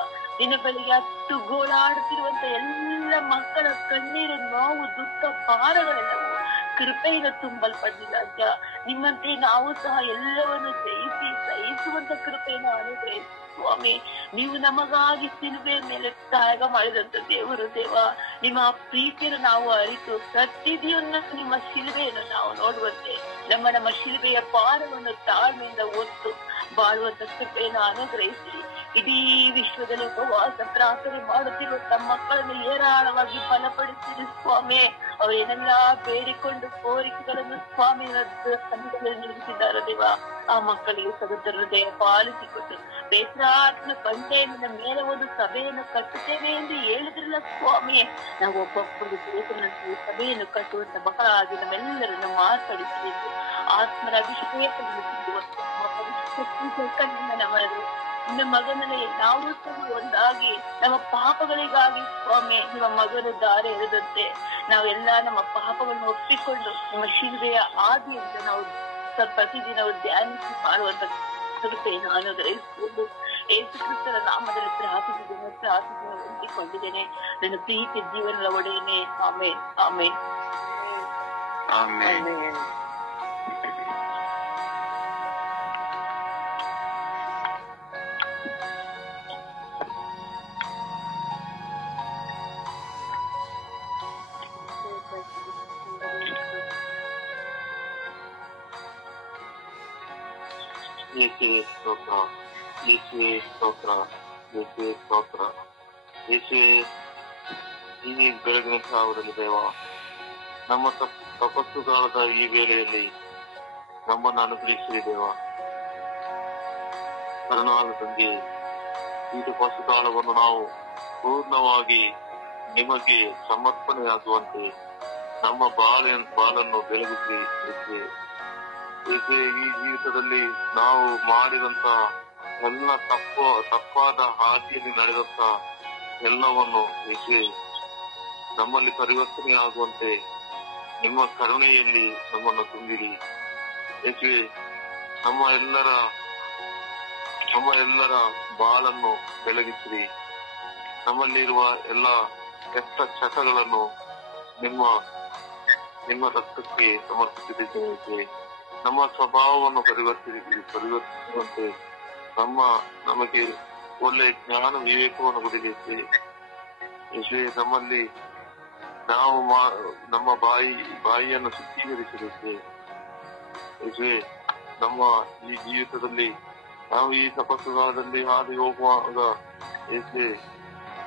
ನಿನ್ನ ಬಳಿಗೆ ಅಷ್ಟು ಗೋಳಾಡುತ್ತಿರುವಂತ ಎಲ್ಲ ಮಕ್ಕಳ ಕಣ್ಣೀರು, ನೋವು, ದುಃಖ, ಭಾರಗಳೆಲ್ಲವೂ ಕೃಪೆಯಿಂದ ತುಂಬಲ್ಪಟ್ಟಿಲ್ಲ ರಾಜ. ನಿಮ್ಮಂತೆ ನಾವು ಸಹ ಎಲ್ಲವನ್ನು ಸಹಿಸುವಂತ ಕೃಪೆಯನ್ನು ಅನುಗ್ರಹಿಸಿ ಸ್ವಾಮಿ. ನೀವು ನಮಗಾಗಿ ಸಿಲುಬೆ ಮೇಲೆ ತ್ಯಾಗ ಮಾಡಿದಂತ ದೇವರು ದೇವ. ನಿಮ್ಮ ಪ್ರೀತಿಯನ್ನು ನಾವು ಅರಿತು ಪ್ರತಿದಿನ ನಿಮ್ಮ ಶಿಲುಬೆಯನ್ನು ನಾವು ನೋಡುವಂತೆ ನಮ್ಮ ಶಿಲುಬೆಯ ಭಾರವನ್ನು ತಾಳ್ಮೆಯಿಂದ ಹೊತ್ತು ಬಾಳುವಂತ ಕೃಪೆಯನ್ನು ಅನುಗ್ರಹಿಸಿ ಇಡೀ ವಿಶ್ವದಲ್ಲಿ ಉಪವಾಸ ಪ್ರಾರ್ಥನೆ ಮಾಡುತ್ತಿರುವ ಮಕ್ಕಳನ್ನು ಏರಾಳವಾಗಿ ಬಲಪಡಿಸಿದ ಸ್ವಾಮಿ. ಅವರೇನೆಲ್ಲ ಬೇಡಿಕೊಂಡು ಕೋರಿಕೆಗಳನ್ನು ಸ್ವಾಮಿ ಸನ್ನಿಧಿಯಲ್ಲಿ ನಿಲ್ಲಿಸಿದ್ದಾರೆ ದೇವ. ಆ ಮಕ್ಕಳಿಗೆ ಸದೃಢ ಹೃದಯ ಪಾಲಿಸಿಕೊಟ್ಟು ಬೇಸರಾತ್ಮ ಕಂಟೆಯಿಂದ ಮೇಲೆ ಒಂದು ಸಭೆಯನ್ನು ಕಟ್ಟುತ್ತೇವೆ ಎಂದು ಹೇಳಿದ್ರಲ್ಲ ಸ್ವಾಮಿ. ನಾವು ಒಬ್ಬೊಬ್ಬರು ದೇಶದಲ್ಲಿ ಸಭೆಯನ್ನು ಕಟ್ಟುವಂತ ಮಕ್ಕಳಾಗಿ ನಮ್ಮೆಲ್ಲರನ್ನು ಮಾರ್ಪಡಿಸಿ ಆತ್ಮರ ಅಭಿಷೇಕವನ್ನು ನಿಮ್ಮ ಮಗನಲ್ಲಿ ನಾವು ಸಹ ಒಂದಾಗಿ ನಮ್ಮ ಪಾಪಗಳಿಗಾಗಿ ಸ್ವಾಮಿ ನಿಮ್ಮ ಮಗನು ದಾರಿ ಎಳೆದಂತೆ ನಾವೆಲ್ಲ ನಮ್ಮ ಪಾಪಗಳನ್ನು ಒಪ್ಪಿಕೊಂಡು ನಿಮ್ಮ ಶಿಲುಬೆಯ ಆದಿಯಿಂದ ನಾವು ಪ್ರತಿದಿನ ಧ್ಯಾನಿಸಿ ಮಾಡುವಂತ ಕೃಪೆಯನ್ನು ಅನುಗ್ರಹಿಸಿಕೊಂಡು ಯೇಸು ಕ್ರಿಸ್ತನ ನಾಮದಲ್ಲಿ ಪ್ರಾರ್ಥಿಸಿದ್ದೇನೆ ಹೊಂದಿಕೊಂಡಿದ್ದೇನೆ. ನನ್ನ ಪ್ರೀತಿ ಜೀವನದ ಒಡೆಯನೆ. ಆಮೇನ್ ಆಮೇನ್ ಆಮೇನ್. ಯೇಸುವೇ ಸ್ತೋತ್ರ, ಯೇಸುವೇ ಸ್ತೋತ್ರ, ಯೇಸುವೇ ಸ್ತೋತ್ರ. ಯೇಸುವೇ ಈ ಬೆಳಗಿನ ಜಾವದಲ್ಲಿ ದೇವ ನಮ್ಮ ತಪಸ್ಸು ಕಾಲದ ಈ ವೇಳೆಯಲ್ಲಿ ನಮ್ಮನ್ನು ಅನುಗ್ರಹಿಸಿದ ದೇವ. ಕರುಣಾಳ ತಂದೆ, ಈ ತಪಸ್ಸು ಕಾಲವನ್ನು ನಾವು ಪೂರ್ಣವಾಗಿ ನಿಮಗೆ ಸಮರ್ಪಣೆಯಾಗುವಂತೆ ನಮ್ಮ ಬಾಳನ್ನು ಬೆಳಗಿಸಿ ಏಕೆ ಈ ಜೀವಿತದಲ್ಲಿ ನಾವು ಮಾಡಿದಂತ ಎಲ್ಲ ತಪ್ಪಾದ ಹಾದಿಯಲ್ಲಿ ನಡೆದಂತ ಎಲ್ಲವನ್ನು ಏಕೆ ನಮ್ಮಲ್ಲಿ ಪರಿವರ್ತನೆ ಆಗುವಂತೆ ನಿಮ್ಮ ಕರುಣೆಯಲ್ಲಿ ನಮ್ಮನ್ನು ತುಂಬಿರಿ. ಏಕೆ ನಮ್ಮ ಎಲ್ಲರ ಬಾಳನ್ನು ಬೆಳಗಿಸಿರಿ. ನಮ್ಮಲ್ಲಿರುವ ಎಲ್ಲ ಕೆಟ್ಟ ಚಟಗಳನ್ನು ನಿಮ್ಮ ರಕ್ತಕ್ಕೆ ಸಮರ್ಪಿಸಿದ್ದೇವೆ. ನಮ್ಮ ಸ್ವಭಾವವನ್ನು ಪರಿವರ್ತಿಸುವಂತೆ ನಮಗೆ ಒಳ್ಳೆ ಜ್ಞಾನ ವಿವೇಕವನ್ನು ಕೊಡಲಿಕ್ಕೆ ನಮ್ಮಲ್ಲಿ ನಾವು ನಮ್ಮ ಬಾಯಿಯನ್ನು ಶುದ್ಧೀಕರಿಸಲಿಕ್ಕೆ ನಮ್ಮ ಈ ಜೀವಿತದಲ್ಲಿ ನಾವು ಈ ತಪಸ್ಸುಗಾಲದಲ್ಲಿ ಹಾದಿ ಹೋಗುವಾಗ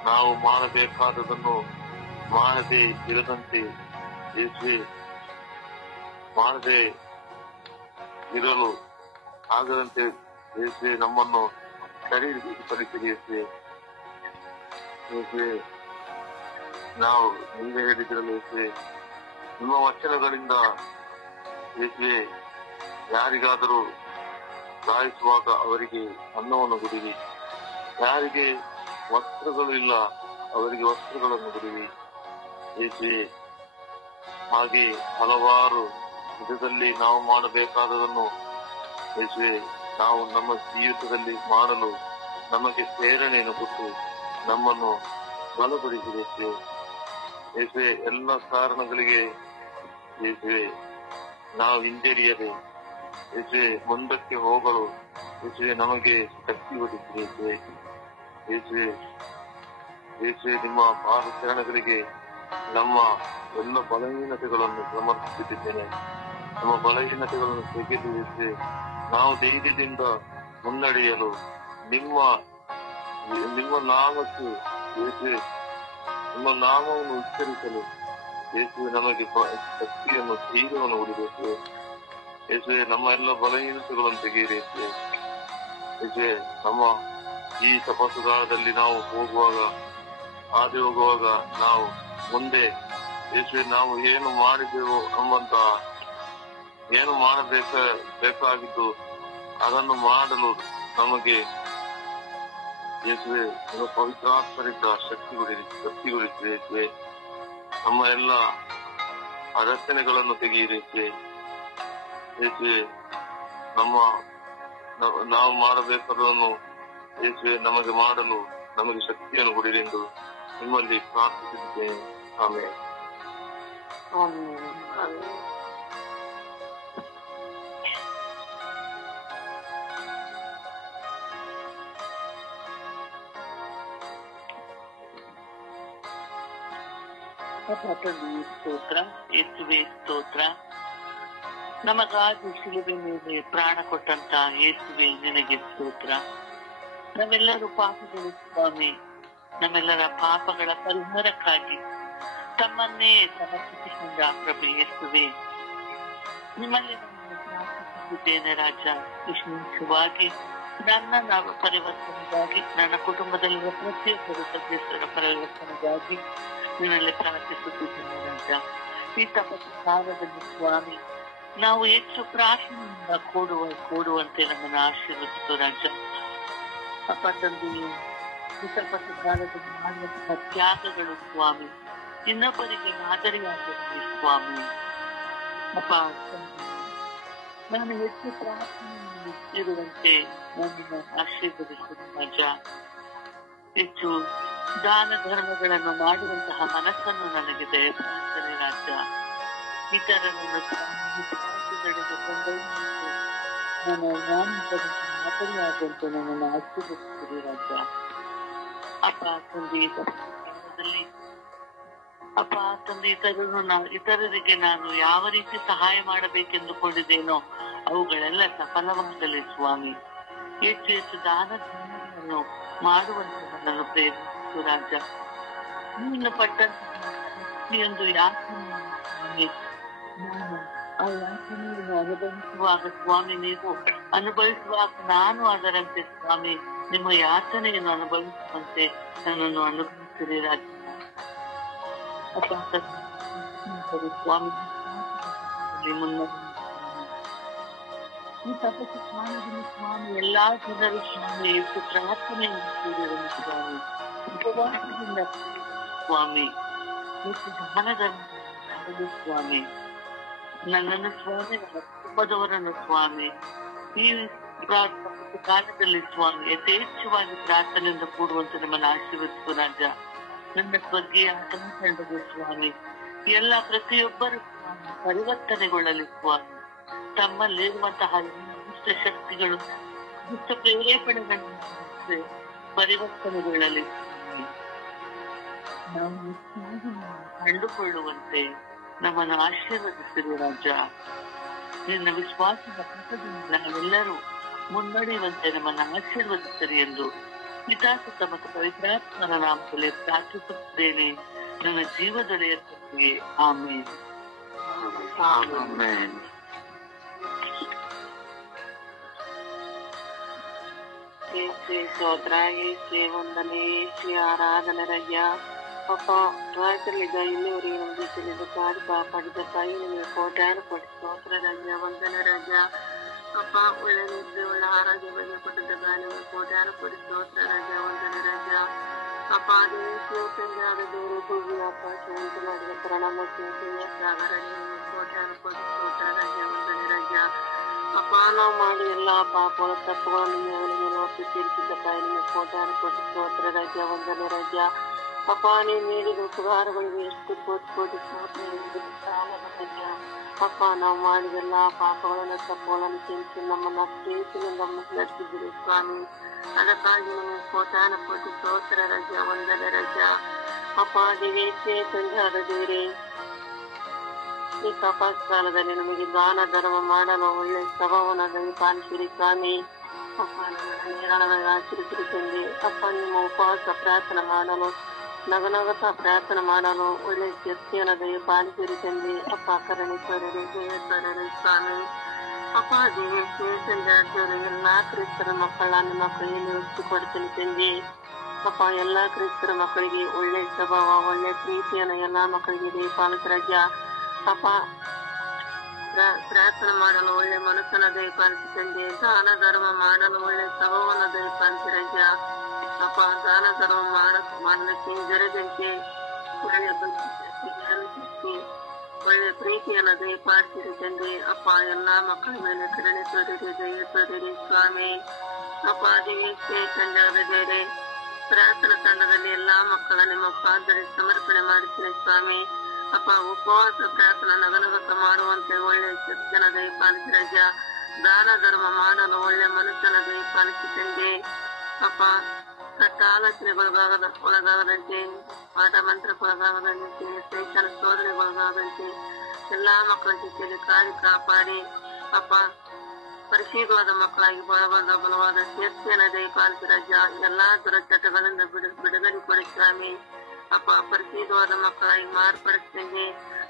ನಾವು ಮಾಡಬೇಕಾದದನ್ನು ಮಾಡದೆ ಇರದಂತೆ ಮಾಡದೆ ಇರಲು ಆಗದಂತೆ ನಮ್ಮನ್ನು ಸರಿಪಡಿಸಿ ನಾವು ಹಿಂದೆ ಹೇಳಿದ್ರಲ್ಲ ನಿಮ್ಮ ವಚನಗಳಿಂದ ಯಾರಿಗಾದರೂ ಸಾಯಿಸುವಾಗ ಅವರಿಗೆ ಅನ್ನವನ್ನು ಕೊಡಿರಿ, ಯಾರಿಗೆ ವಸ್ತ್ರಗಳು ಇಲ್ಲ ಅವರಿಗೆ ವಸ್ತ್ರಗಳನ್ನು ಕೊಡಿರಿ. ಹಾಗೆ ಹಲವಾರು ವಿಧದಲ್ಲಿ ನಾವು ಮಾಡಬೇಕಾದದನ್ನು ನಾವು ನಮ್ಮ ಜೀವಿತದಲ್ಲಿ ಮಾಡಲು ನಮಗೆ ಪ್ರೇರಣೆಯನ್ನು ಕೊಟ್ಟು ನಮ್ಮನ್ನು ಬಲಪಡಿಸಬೇಕು. ಎಲ್ಲ ಕಾರಣಗಳಿಗೆ ನಾವು ಹಿಂಜರಿಯದೆ ಮುಂದಕ್ಕೆ ಹೋಗಲು ನಮಗೆ ಶಕ್ತಿ ಒದಗಿಸಬೇಕು. ನಿಮ್ಮ ಪಾದಚರಣಗಳಿಗೆ ನಮ್ಮ ಎಲ್ಲ ಬಲಹೀನತೆಗಳನ್ನು ಸಮರ್ಪಿಸುತ್ತಿದ್ದೇನೆ. ನಮ್ಮ ಬಲಹೀನತೆಗಳನ್ನು ತೆಗೆದು ನಾವು ಧೈರ್ಯದಿಂದ ಮುನ್ನಡೆಯಲು ನಿಮ್ಮ ನಾಮಕ್ಕೆ ನಿಮ್ಮ ನಾಮವನ್ನು ಉಚ್ಚರಿಸಲು ನಮಗೆ ಶಕ್ತಿಯನ್ನು ಧೈರ್ಯವನ್ನು ಉಳಿಬೇಕು. ನಮ್ಮ ಎಲ್ಲ ಬಲಹೀನತೆಗಳನ್ನು ತೆಗೆಯಿರಿ. ನಮ್ಮ ಈ ತಪಸ್ಸುಗಾಲದಲ್ಲಿ ನಾವು ಹಾದಿ ಹೋಗುವಾಗ ನಾವು ಮುಂದೆ ನಾವು ಏನು ಮಾಡಿದೆವು ಎಂಬಂತ ಏನು ಮಾಡಬೇಕಾಗಿದ್ದು ಅದನ್ನು ಮಾಡಲು ನಮಗೆ ನಿಮ್ಮ ಪವಿತ್ರಾತ್ಮರಿಂದ ಶಕ್ತಿಗೊಳಿಸಿ ನಮ್ಮ ಎಲ್ಲ ಅಡಚಣೆಗಳನ್ನು ತೆಗೆಯಿರಿ. ನಾವು ಮಾಡಬೇಕಾದನ್ನು ನಮಗೆ ಮಾಡಲು ನಮಗೆ ಶಕ್ತಿಯನ್ನು ಕೊಡಿರಿ ಎಂದು ನಿಮ್ಮಲ್ಲಿ ಪ್ರಾರ್ಥಿಸಿದ್ದೇನೆ. ಆಮೇಲೆ ಸ್ತೋತ್ರ, ಯೇಸುವೆ ಸ್ತೋತ್ರ. ನಮಗಾಗಿ ಶಿಲುಬೆ ಮೇಲೆ ಪ್ರಾಣ ಕೊಟ್ಟಂತ ಯೇಸುವೆ ನಿನಗೆ ಸ್ತೋತ್ರ. ನಾವೆಲ್ಲರೂ ಪಾಪಗಳು ಸ್ವಾಮಿ, ನಮ್ಮೆಲ್ಲರ ಪಾಪಗಳ ಪರಿಹಾರಕ್ಕಾಗಿ ತಮ್ಮನ್ನೇ ಸಮರ್ಪಿಸಿಕೊಂಡ ಪ್ರಭು ಯೇಸುವೆ, ನಿಮ್ಮಲ್ಲಿ ನಾನು ಪ್ರಾರ್ಥಿಸುತ್ತಿದ್ದೇನೆ ರಾಜ. ವಿಶೇಷವಾಗಿ ನನ್ನ ಪರಿವರ್ತನೆಗಾಗಿ, ನನ್ನ ಕುಟುಂಬದಲ್ಲಿರುವ ಪ್ರತಿಯೊಬ್ಬರು ಸದಸ್ಯರ ಪರಿವರ್ತನೆಗಾಗಿ ನಿನ್ನಲ್ಲಿ ಪ್ರಾರ್ಥಿಸುತ್ತಿದ್ದೇನೆ ರಾಜ. ಈ ತಪಸ್ಸು ಕಾಲದಲ್ಲಿ ಸ್ವಾಮಿ ನಾವು ಹೆಚ್ಚು ಪ್ರಾರ್ಥನೆಯಿಂದ ಕೂಡುವಂತೆ ನಮ್ಮನ್ನು ಆಶೀರ್ವದಿಸು ರಾಜ. ಅಪ್ಪ ತಂದೆ, ಈ ತಪಸ್ಸು ಕಾಲದಲ್ಲಿ ಮಾಡುವಂತಹ ತ್ಯಾಗಗಳು ಸ್ವಾಮಿ ಇನ್ನೊಬ್ಬರಿಗೆ ಮಾದರಿಯಾಗಿರಲಿ ಸ್ವಾಮಿ. ಅಪ್ಪ ನಾನು ಹೆಚ್ಚು ಪ್ರಾರ್ಥನೆಯಲ್ಲಿ ಇರುವಂತೆ ನನ್ನನ್ನು ಆಶೀರ್ವದಿಸು ರಾಜ. ಹೆಚ್ಚು ದಾನ ಧರ್ಮಗಳನ್ನು ಮಾಡುವಂತಹ ಮನಸ್ಸನ್ನು ನನಗೆ ದಯಪಾಲಿಸಲಿ ರಾಜ. ಇತರರನ್ನು ಭಾರತದೆಡೆಗೆ ಕೊಂಡೊಯ್ಯುವಂತೆ ಮಾತನಾಡುವಂತೆ ನನ್ನನ್ನು ಆಶೀರ್ವದಿಸಿರಿ ರಾಜ. ಅಪ್ಪ ತಂದೆ, ಅಪ್ಪ ತಂದೆ, ಇತರರಿಗೆ ನಾನು ಯಾವ ರೀತಿ ಸಹಾಯ ಮಾಡಬೇಕೆಂದುಕೊಂಡಿದ್ದೇನೋ ಅವುಗಳೆಲ್ಲ ಸಫಲವಾಗಲಿ ಸ್ವಾಮಿ. ಹೆಚ್ಚು ಹೆಚ್ಚು ದಾನ ಧರ್ಮಗಳನ್ನು ಮಾಡುವಂತೆ ನನ್ನನ್ನು ಪ್ರೇರಿಸು ರಾಜ. ನೀನು ಪಟ್ಟಂತಹ ಪ್ರತಿಯೊಂದು ಯಾತನೆ ನಾನು ಆ ಯಾತನೆಯನ್ನು ಅನುಭವಿಸುವಾಗ ಸ್ವಾಮಿ, ನೀವು ಅನುಭವಿಸುವಾಗ ನಾನು ಅದರಂತೆ ಸ್ವಾಮಿ ನಿಮ್ಮ ಯಾತನೆಯನ್ನು ಅನುಭವಿಸುವಂತೆ ನನ್ನನ್ನು ಅನುಭವಿಸಿರಿ ರಾಜ. ಅಪ್ಪ ಸ್ವಾಮಿ ಈ ತಪಸ್ಸು ಕಾಲದಲ್ಲಿ ಸ್ವಾಮಿ ಎಲ್ಲಾ ಜನರು ಸ್ವಾಮಿ ಎಷ್ಟು ಪ್ರಾರ್ಥನೆಯಿಂದ ಕೂಡಿರುವುದು ಸ್ವಾಮಿ, ಉಪವಾಸದಿಂದ ಸ್ವಾಮಿ ಎಷ್ಟು ಧ್ಯಾನದ ಸ್ವಾಮಿ, ನನ್ನನ್ನು ಸ್ವಾಮಿ, ನನ್ನ ಕುಟುಂಬದವರನ್ನು ಸ್ವಾಮಿ ಈ ಕಾಲದಲ್ಲಿ ಸ್ವಾಮಿ ಯಥೇಚ್ಛವಾಗಿ ಪ್ರಾರ್ಥನೆಯಿಂದ ಕೂಡುವಂತೆ ನಮ್ಮನ್ನು ಆಶೀರ್ವದಿಸುವ ರಾಜ. ನನ್ನ ಸ್ವರ್ಗೀಯ ಆತನಿಗೆ ಸ್ವಾಮಿ ಎಲ್ಲ ಪ್ರತಿಯೊಬ್ಬರು ಸ್ವಾಮಿ ಪರಿವರ್ತನೆಗೊಳ್ಳಲಿ ಸ್ವಾಮಿ. ತಮ್ಮಲ್ಲಿರುವಂತಹ ದುಷ್ಟ ಶಕ್ತಿಗಳು, ದುಷ್ಟ ಪ್ರೇರೇಪಣೆಗಳನ್ನು ಪರಿವರ್ತನೆಗೊಳ್ಳಲಿ ಸ್ವಾಮಿ. ನಾವು ಕಂಡುಕೊಳ್ಳುವಂತೆ ನಮ್ಮನ್ನು ಆಶೀರ್ವದಿಸಿರು ರಾಜ. ನಿನ್ನ ವಿಶ್ವಾಸದ ಪಥದಿಂದ ನಾವೆಲ್ಲರೂ ಮುನ್ನಡೆಯುವಂತೆ ನಮ್ಮನ್ನು ಆಶೀರ್ವದಿಸಿರಿ ಎಂದು ಪಿತಾಸುತ್ತ ಮತ್ತು ಪವಿತ್ರಾತ್ಮನ ನಾಮದಲ್ಲಿ ಪ್ರಾರ್ಥಿಸುತ್ತೇನೆ ನನ್ನ ಜೀವದೊಡೆಯ ತಂದೆಯೇ. ಆಮೇಲೆ ಸ್ತೋತ್ರ, ಏಸೇ ವಂದನೆ, ಏಸೇ ಆರಾಧನೆ ರಯ್ಯ. ಅಪ್ಪ ರಾಜ್ಯದಲ್ಲಿದ್ದ ಇಲ್ಲಿವರೆಗೆ ನಮಗೆ ತಿಳಿದ ಕಾಡಿ ಕಾಪಾಡಿದ ತಾಯಿ ನಿಮಗೆ ಕೋಟ್ಯಾನು ಕೋಟಿ ಸ್ತೋತ್ರ ರಾಜ್ಯ, ವಂದನೆ ರಾಜ್ಯ. ಅಪ್ಪ ಒಳ್ಳೆ ನಿದ್ರೆ ಒಳ್ಳೆ ಆರೋಗ್ಯ ಬಗ್ಗೆ ಕೊಟ್ಟಿದ್ದ ನಿಮಗೆ ಕೋಟ್ಯಾನು ಕೋಟಿ ಸ್ತೋತ್ರ ರಾಜ್ಯ, ವಂದನೆ ರಾಜ್ಯ. ಅಪ್ಪ ದೇವರ ದೇವಿ ಆಕಾಶ ಉಂಟು ಮಾಡಿದ ಪ್ರಣಾಮ ಸಾಗರ ನಿಮಗೆ ಕೋಟ್ಯಾನು ಕೋಟಿ ಸ್ತೋತ್ರ ರಾಜ್ಯ, ವಂದನೆ ರಾಜ್ಯ. ಅಪ್ಪ ನಾವು ಮಾಡಿ ಎಲ್ಲಾ ಪಾಪಗಳ ತಪ್ಪುಗಳನ್ನು ಅವನಿಗೆ ಒಪ್ಪಿ ತೀರಿಸಿದ್ದ ತಾಯಿ ನಿಮಗೆ ಕೋಟ್ಯಾನು ಕೋಟಿ ಸ್ತೋತ್ರ ರಾಜ್ಯ, ವಂದನೆ ರಾಜ್ಯ. ಅಪ್ಪ ನೀವು ನೀಡಿದ ಉಪಕಾರಗಳಿಗೆ ಎಷ್ಟು ಕೋಟಿ ಕೋಟಿ ಸ್ತೋತ್ರ ರಾಜ್ಯ. ಅಪ್ಪ ನಾವು ಮಾಡಿದೆಲ್ಲ ಪಾಪಗಳನ್ನು ತಪ್ಪುಗಳನ್ನು ಕ್ಷಮಿಸಿ ನಮ್ಮನ್ನ ಪ್ರೀತಿಯಿಂದ ನಡೆಸಿದ್ದೀರಿ ಸ್ವಾಮಿ, ಅದಕ್ಕಾಗಿ ನಿಮಗೆ ಕೋಟ್ಯಾನು ಕೋಟಿ ಸ್ತೋತ್ರ ರಾಜ್ಯ, ವಂದನೆ ರಾಜ್ಯ. ಅಪ್ಪ ದಿವೇಶೆ ಸಂಜಾದ ದೇವರೇ, ಈ ತಪಾಸ್ ಕಾಲದಲ್ಲಿ ನಮಗೆ ದಾನ ಧರ್ಮ ಮಾಡಲು ಒಳ್ಳೆ ಸ್ವಭಾವನ ಪಾಲಿಸಿರಿ ಸ್ವಾಮಿ. ಅಪ್ಪ ನನ್ನ ಆಚರಿಸಿರಿ ತಂದೆ. ಅಪ್ಪ ನಿಮ್ಮ ಉಪವಾಸ ಪ್ರಾರ್ಥನೆ ಮಾಡಲು ನಗನಗತ ಪ್ರಾರ್ಥನೆ ಮಾಡಲು ಒಳ್ಳೆ ಶಕ್ತಿಯನ್ನು ದಯಪಾಲಿಸಿರಿ ತಂದೆ. ಅಪ್ಪ ಕರುಣಿಸರೇ ದಯಸರೇ ಸ್ವಾಮಿ. ಅಪ್ಪ ದೇವಕ್ಕೆ ಸಂಜಾಡ್ತವರು ಎಲ್ಲಾ ಕ್ರಿಸ್ತರ ಮಕ್ಕಳ ನಿಮ್ಮ ಕೈಯಲ್ಲಿ ಒಪ್ಪಿಕೊಡ್ತೀನಿ ತಂದೆ. ಅಪ್ಪ ಎಲ್ಲಾ ಕ್ರಿಸ್ತರ ಮಕ್ಕಳಿಗೆ ಒಳ್ಳೆ ಸ್ವಭಾವ ಒಳ್ಳೆ ಪ್ರೀತಿಯನ್ನು ಎಲ್ಲಾ ಮಕ್ಕಳಿಗೆ ದಯಪಾಲಿಸರಾಜ್ಯ. ಅಪ್ಪ ಪ್ರಾರ್ಥನೆ ಮಾಡಲು ಒಳ್ಳೆ ಮನಸ್ಸನ್ನ ದಯಪಾಲಿಸಿ ತಂದೆ. ದಾನ ಧರ್ಮ ಮಾಡಲು ಒಳ್ಳೆ ಸ್ವಭಾವವನ್ನು ದಯಪಾಲಿಸಿರಾಜ್ಯ. ಅಪ್ಪ ದಾನ ಧರ್ಮ ಮಾಡಲಿಕ್ಕೆ ಜರದಂತೆ ಒಳ್ಳೆ ಶಕ್ತಿ ಒಳ್ಳೆ ಪ್ರೀತಿಯನ್ನು ದಯಪಾಲಿಸಿರಿ ತಂದೆ. ಅಪ್ಪ ಎಲ್ಲಾ ಮಕ್ಕಳ ಮೇಲೆ ಕರುಣೆ ತೋರಿರಿ, ದಯ ತೋರಿರಿ ಸ್ವಾಮಿ. ಅಪ್ಪ ದಿವ್ಯಕ್ಕೆ ಸಂಜಾದ ಬೇರೆ ಪ್ರಾರ್ಥನಾ ತಂಡದಲ್ಲಿ ಎಲ್ಲಾ ಮಕ್ಕಳ ನಿಮ್ಮ ಪಾದದಲ್ಲಿ ಸಮರ್ಪಣೆ ಮಾಡುತ್ತೀನಿ ಸ್ವಾಮಿ. ಅಪ್ಪ ಉಪವಾಸ ಪ್ರಾರ್ಥನಾ ನಗನಗತ ಮಾಡುವಂತೆ ಒಳ್ಳೆ ಶಕ್ತಿಯನ್ನು ದಯಪಾಲಿಸಿ ರಾಜ್ಯ. ದಾನ ಧರ್ಮ ಮಾಡಲು ಒಳ್ಳೆ ಮನಸ್ಸನ್ನು ದಯಪಾಲಿಸಿ ತಂದೆ. ಅಪ್ಪ ಕೆಟ್ಟ ಆಲೋಚನೆಗೊಳಗಾಗದಂತೆ, ಪಾಠ ಮಂತ್ರಕ್ಕೊಳಗಾಗದಂತೆ, ಶೈಕ್ಷಣ ಶೋಧನೆಗೊಳಗಾಗದಂತೆ ಎಲ್ಲಾ ಮಕ್ಕಳ ಜೊತೆಯಲ್ಲಿ ಕಾಡಿ ಕಾಪಾಡಿ ಅಪ್ಪ ಪರಿಶೀಲವಾದ ಮಕ್ಕಳಾಗಿ ಬಲವಾದ ಶಕ್ತಿಯನ್ನು ದಯಪಾಲಿಸಿ ರಾಜ್ಯ. ಎಲ್ಲಾ ದುರಚಟಗಳಿಂದ ಬಿಡುಗಡೆ ಕೊಡಿ ಸ್ವಾಮಿ. ಅಪ್ಪ ಪರಿಶುದ್ಧವಾದ ಮಕ್ಕಳಾಗಿ ಮಾರ್ಪಡಿಸ್ತೇನೆ.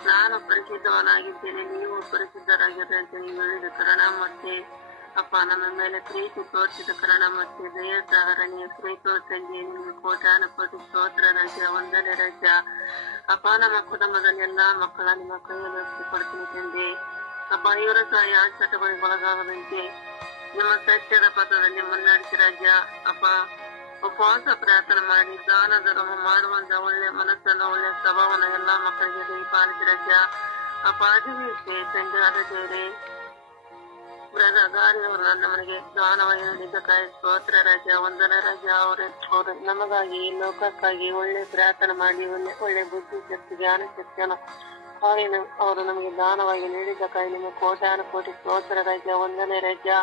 ನಾನು ಪರಿಶುದ್ಧವನಾಗಿದ್ದೇನೆ, ನೀವು ಪರಿಶುದ್ಧರಾಗಿರ್ರಿ ಅಂತ ನೀವು ಹೇಳಿದ ಕಾರಣ ಮತ್ತೆ ಅಪ್ಪ ನಮ್ಮ ಮೇಲೆ ಪ್ರೀತಿ ತೋರಿಸಿದ ಕಾರಣ ಮತ್ತೆ ದಯಸಾಗರ ನೀವು ಪ್ರೀತಿ ತಂದೆ. ನಿಮ್ಗೆ ಕೋಟ್ಯಾನು ಕೋಟಿ ಸ್ತೋತ್ರ ರಾಜ್ಯ, ವಂದನೆ ರಾಜ್ಯ. ಅಪ್ಪ ನಮ್ಮ ಕುಟುಂಬದಲ್ಲಿ ಎಲ್ಲಾ ಮಕ್ಕಳ ನಿಮ್ಮ ಕೈಯಲ್ಲಿ ಕೊಡ್ತೀನಿ ತಂದೆ. ಅಪ್ಪ ಇವರ ಸಹ ಯಾವ ಚಟಗಳಿಗೆ ಒಳಗಾಗದಂತೆ ನಿಮ್ಮ ಸತ್ಯದ ಪಥದಲ್ಲಿ ಮುನ್ನಡೆಸಿ ರಾಜ್ಯ. ಅಪ್ಪ ಉಪವಾಸ ಪ್ರಾರ್ಥನೆ ಮಾಡಿ ದಾನ ಧರ್ಮ ಮಾಡುವಂತ ಒಳ್ಳೆ ಮನಸ್ಸನ್ನು ಒಳ್ಳೆ ಸ್ವಭಾವನ ಎಲ್ಲಾ ಮಕ್ಕಳಿಗೆ ದಯಪಾಲಿಸಿ ರಾಜ್ಯ. ಅಪ್ಪ ಅದಿವೀಸೆ ಸಂಜಾದ ದೇವರೇ ಬ್ರದರ್ ಗಾರಿ ಅವರು ನನ್ನ ಮನೆಗೆ ದಾನವಾಗಿ ನೀಡಿದ್ದ ಕಾಯಿ ಸ್ತೋತ್ರ ರಾಜ್ಯ, ವಂದನ ರಾಜ್ಯ. ಅವರು ನಮಗಾಗಿ ಲೋಕಕ್ಕಾಗಿ ಒಳ್ಳೆ ಪ್ರಾರ್ಥನೆ ಮಾಡಿ ಒಳ್ಳೆ ಬುದ್ಧಿ ಶಕ್ತಿ ಜ್ಞಾನ ಶಕ್ತಿಯನ್ನು ಅವರು ನಮಗೆ ದಾನವಾಗಿ ನೀಡಿದ್ದ ಕಾಯಿ ನಿಮ್ಮ ಕೋಟ್ಯಾನು ಕೋಟಿ ಸ್ತೋತ್ರ ರಾಜ್ಯ, ವಂದನೆ ರಾಜ್ಯ.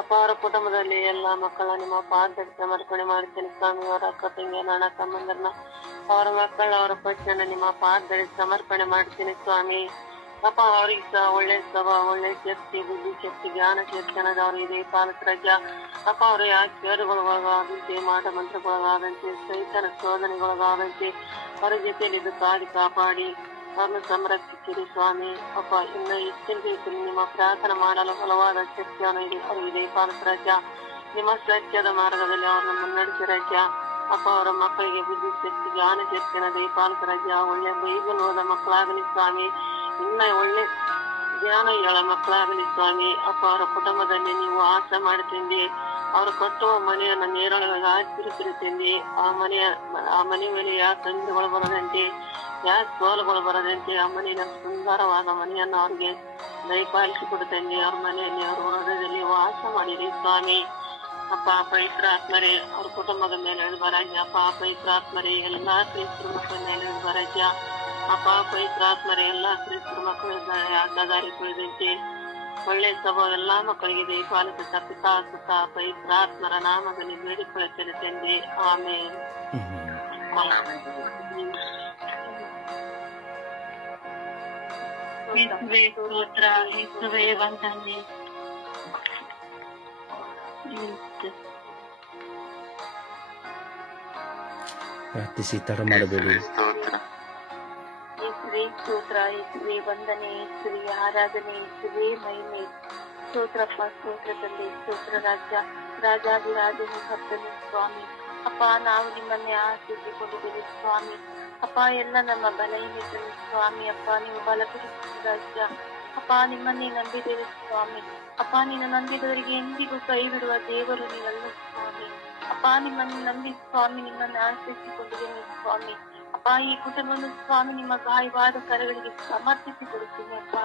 ಅಪಾರ ಕುಟುಂಬದಲ್ಲಿ ಎಲ್ಲಾ ಮಕ್ಕಳ ನಿಮ್ಮ ಪಾದದಲ್ಲಿ ಸಮರ್ಪಣೆ ಮಾಡ್ತೀನಿ ಸ್ವಾಮಿ. ಅವರ ಅಕ್ಕ ತಂಗಿ ಅಣ್ಣ ತಮ್ಮಂದರನ್ನ ಅವರ ಮಕ್ಕಳ ಅವರ ಪಕ್ಷನ ನಿಮ್ಮ ಪಾದದಲ್ಲಿ ಸಮರ್ಪಣೆ ಮಾಡ್ತೀನಿ ಸ್ವಾಮಿ. ಅಪ್ಪ ಅವ್ರಿಗೆ ಸಹ ಒಳ್ಳೆ ಸ್ವಭಾವ ಒಳ್ಳೆ ಶಕ್ತಿ ಬುದ್ಧಿ ಶಕ್ತಿ ಜ್ಞಾನ ಶಕ್ತಿ ಅನ್ನೋದು ಅವ್ರಿಗೆ ಪಾಲಕ ರಾಜ್ಯ. ಅಪ್ಪ ಅವರು ಯಾವ ಕೇಡುಗೊಳಗಾದಂತೆ ಮಾಟ ಮಂತ್ರಗೊಳಗಾದಂತೆ ಸೈತನ ಶೋಧನೆಗೊಳಗಾದಂತೆ ಅವರ ಜೊತೆಯಲ್ಲಿ ಇದು ಕಾಡಿ ಕಾಪಾಡಿ ಅವ್ರನ್ನ ಸಂರಕ್ಷಿಸಿರಿ ಸ್ವಾಮಿ. ಅಪ್ಪ ಇನ್ನು ಹೆಚ್ಚಿನ ರೀತಿಯಲ್ಲಿ ನಿಮ್ಮ ಪ್ರಾರ್ಥನೆ ಮಾಡಲು ಬಲವಾದ ಶಕ್ತಿಯನ್ನು ಅವರಿಗೆ ಪಾಲಕ ರಾಜ್ಯ. ನಿಮ್ಮ ಸತ್ಯದ ಮಾರ್ಗದಲ್ಲಿ ಅವ್ರನ್ನ ಮುನ್ನಡೆಸಿ ರಾಜ್ಯ. ಅಪ್ಪ ಅವರ ಮಕ್ಕಳಿಗೆ ಬುದ್ಧಿ ಶಕ್ತಿ ಜ್ಞಾನ ಶಕ್ತಿನ ದಯಪಾಲಿಸರಾಜ. ಒಳ್ಳೆ ಬೈಬಲ್ ಓದ ಮಕ್ಕಳಾಗಲಿ ಸ್ವಾಮಿ, ಇನ್ನ ಒಳ್ಳೆ ಜ್ಞಾನ ಹೇಳ ಮಕ್ಕಳಾಗಲಿ ಸ್ವಾಮಿ. ಅಪ್ಪ ಅವರ ಕುಟುಂಬದಲ್ಲಿ ನೀವು ಆಶ ಮಾಡ್ತಿಂದಿ, ಅವರು ಕಟ್ಟುವ ಮನೆಯನ್ನ ನೇರಳವಾಗಿ ಆಚರಿಸಿರುತ್ತೀಂದಿ. ಆ ಮನೆ ಮೇಲೆ ಯಾವ ತೊಂದರೆಗಳು ಬರದಂತೆ, ಯಾವ ಸೋಲುಗಳು ಬರದಂತೆ ಆ ಮನೆಯ ಸುಂದರವಾದ ಮನೆಯನ್ನು ಅವ್ರಿಗೆ ದಯಪಾಲಿಸಿಕೊಡುತ್ತೇನೆ. ಅವ್ರ ಮನೆಯಲ್ಲಿ ಅವ್ರ ಹೃದಯದಲ್ಲಿ ವಾಸ ಮಾಡಿರಿ ಸ್ವಾಮಿ. ಅಪ್ಪ ಪವಿತ್ರಾತ್ಮರೇ ಅವ್ರ ಕುಟುಂಬದ ಮೇಲೆ ಇಳಿಬರಾಜ. ಅಪ್ಪ ಪವಿತ್ರಾತ್ಮರೇ ಎಲ್ಲಾ ಕ್ರೈಸ್ತರ ಮಕ್ಕಳ ಮೇಲೆ ಇಳಿಬರಾಜ. ಅಪ್ಪ ಪವಿತ್ರಾತ್ಮರೇ ಎಲ್ಲಾ ಕ್ರೈಸ್ತರ ಮಕ್ಕಳ ಅಡ್ಡದಾರಿ ಕುಳಿದಂತೆ ಒಳ್ಳೆ ಸ್ವಭಾವ ಎಲ್ಲಾ ಮಕ್ಕಳಿಗೆ ದಯಪಾಲಿಸುತ್ತಾ ಪಿತಾ ಸುತ್ತ ಪವಿತ್ರಾತ್ಮರ ನಾಮದಲ್ಲಿ ಬೇಡಿಕೊಳ್ಳುತ್ತೇನೆ. ಆಮೇಲೆ ಸ್ತೋತ್ರ ಯೇಸುವೇ ವಂದನೆ. ಪ್ರಾರ್ಥಿಸಿ ತಡ ಮಾಡಬೇಡಿ. ಯೇಸುವೇ ಸ್ತೋತ್ರ, ಯೇಸುವೇ ವಂದನೆ, ಯೇಸುವೇ ಆರಾಧನೆ, ಯೇಸುವೇ ಮಹಿಮೆ. ಸ್ತೋತ್ರಪ್ಪ, ಸ್ತೋತ್ರ ತಂದೆ, ಸ್ತೋತ್ರ ರಾಜ, ರಾಜಾದಿರಾಜನು ಕರ್ತನು ಸ್ವಾಮಿ. ಅಪ್ಪ ನಾವು ನಿಮ್ಮನ್ನೇ ಆಶ್ರಯಿಸಿಕೊಂಡಿದ್ದೇವೆ ಸ್ವಾಮಿ. ಅಪ್ಪ ಎಲ್ಲ ನಮ್ಮ ಬಲಹೀನತೆಗಳು ಸ್ವಾಮಿ. ಅಪ್ಪ ನೀವು ಬಲಪಡಿಸಿದ ರಾಜ. ಅಪ್ಪ ನಿಮ್ಮನ್ನೇ ನಂಬಿದ್ದೇವೆ ಸ್ವಾಮಿ. ಅಪ್ಪ ನಿನ್ನ ನಂಬಿದವರಿಗೆ ಎಂದಿಗೂ ಕೈ ಬಿಡುವ ದೇವರು ನೀವಲ್ಲ ಸ್ವಾಮಿ. ಅಪ್ಪ ನಿಮ್ಮನ್ನು ನಂಬಿ ಸ್ವಾಮಿ, ನಿಮ್ಮನ್ನು ಆಶ್ರಯಿಸಿಕೊಂಡಿದ್ದೇನೆ ಸ್ವಾಮಿ. ಅಪ್ಪ ಈ ಕುಟುಂಬವನ್ನು ಸ್ವಾಮಿ ನಿಮ್ಮ ಗಾಯವಾದ ಕರಗಳಿಗೆ ಸಮರ್ಪಿಸಿ ಕೊಡುತ್ತೇನೆ. ಅಪ್ಪ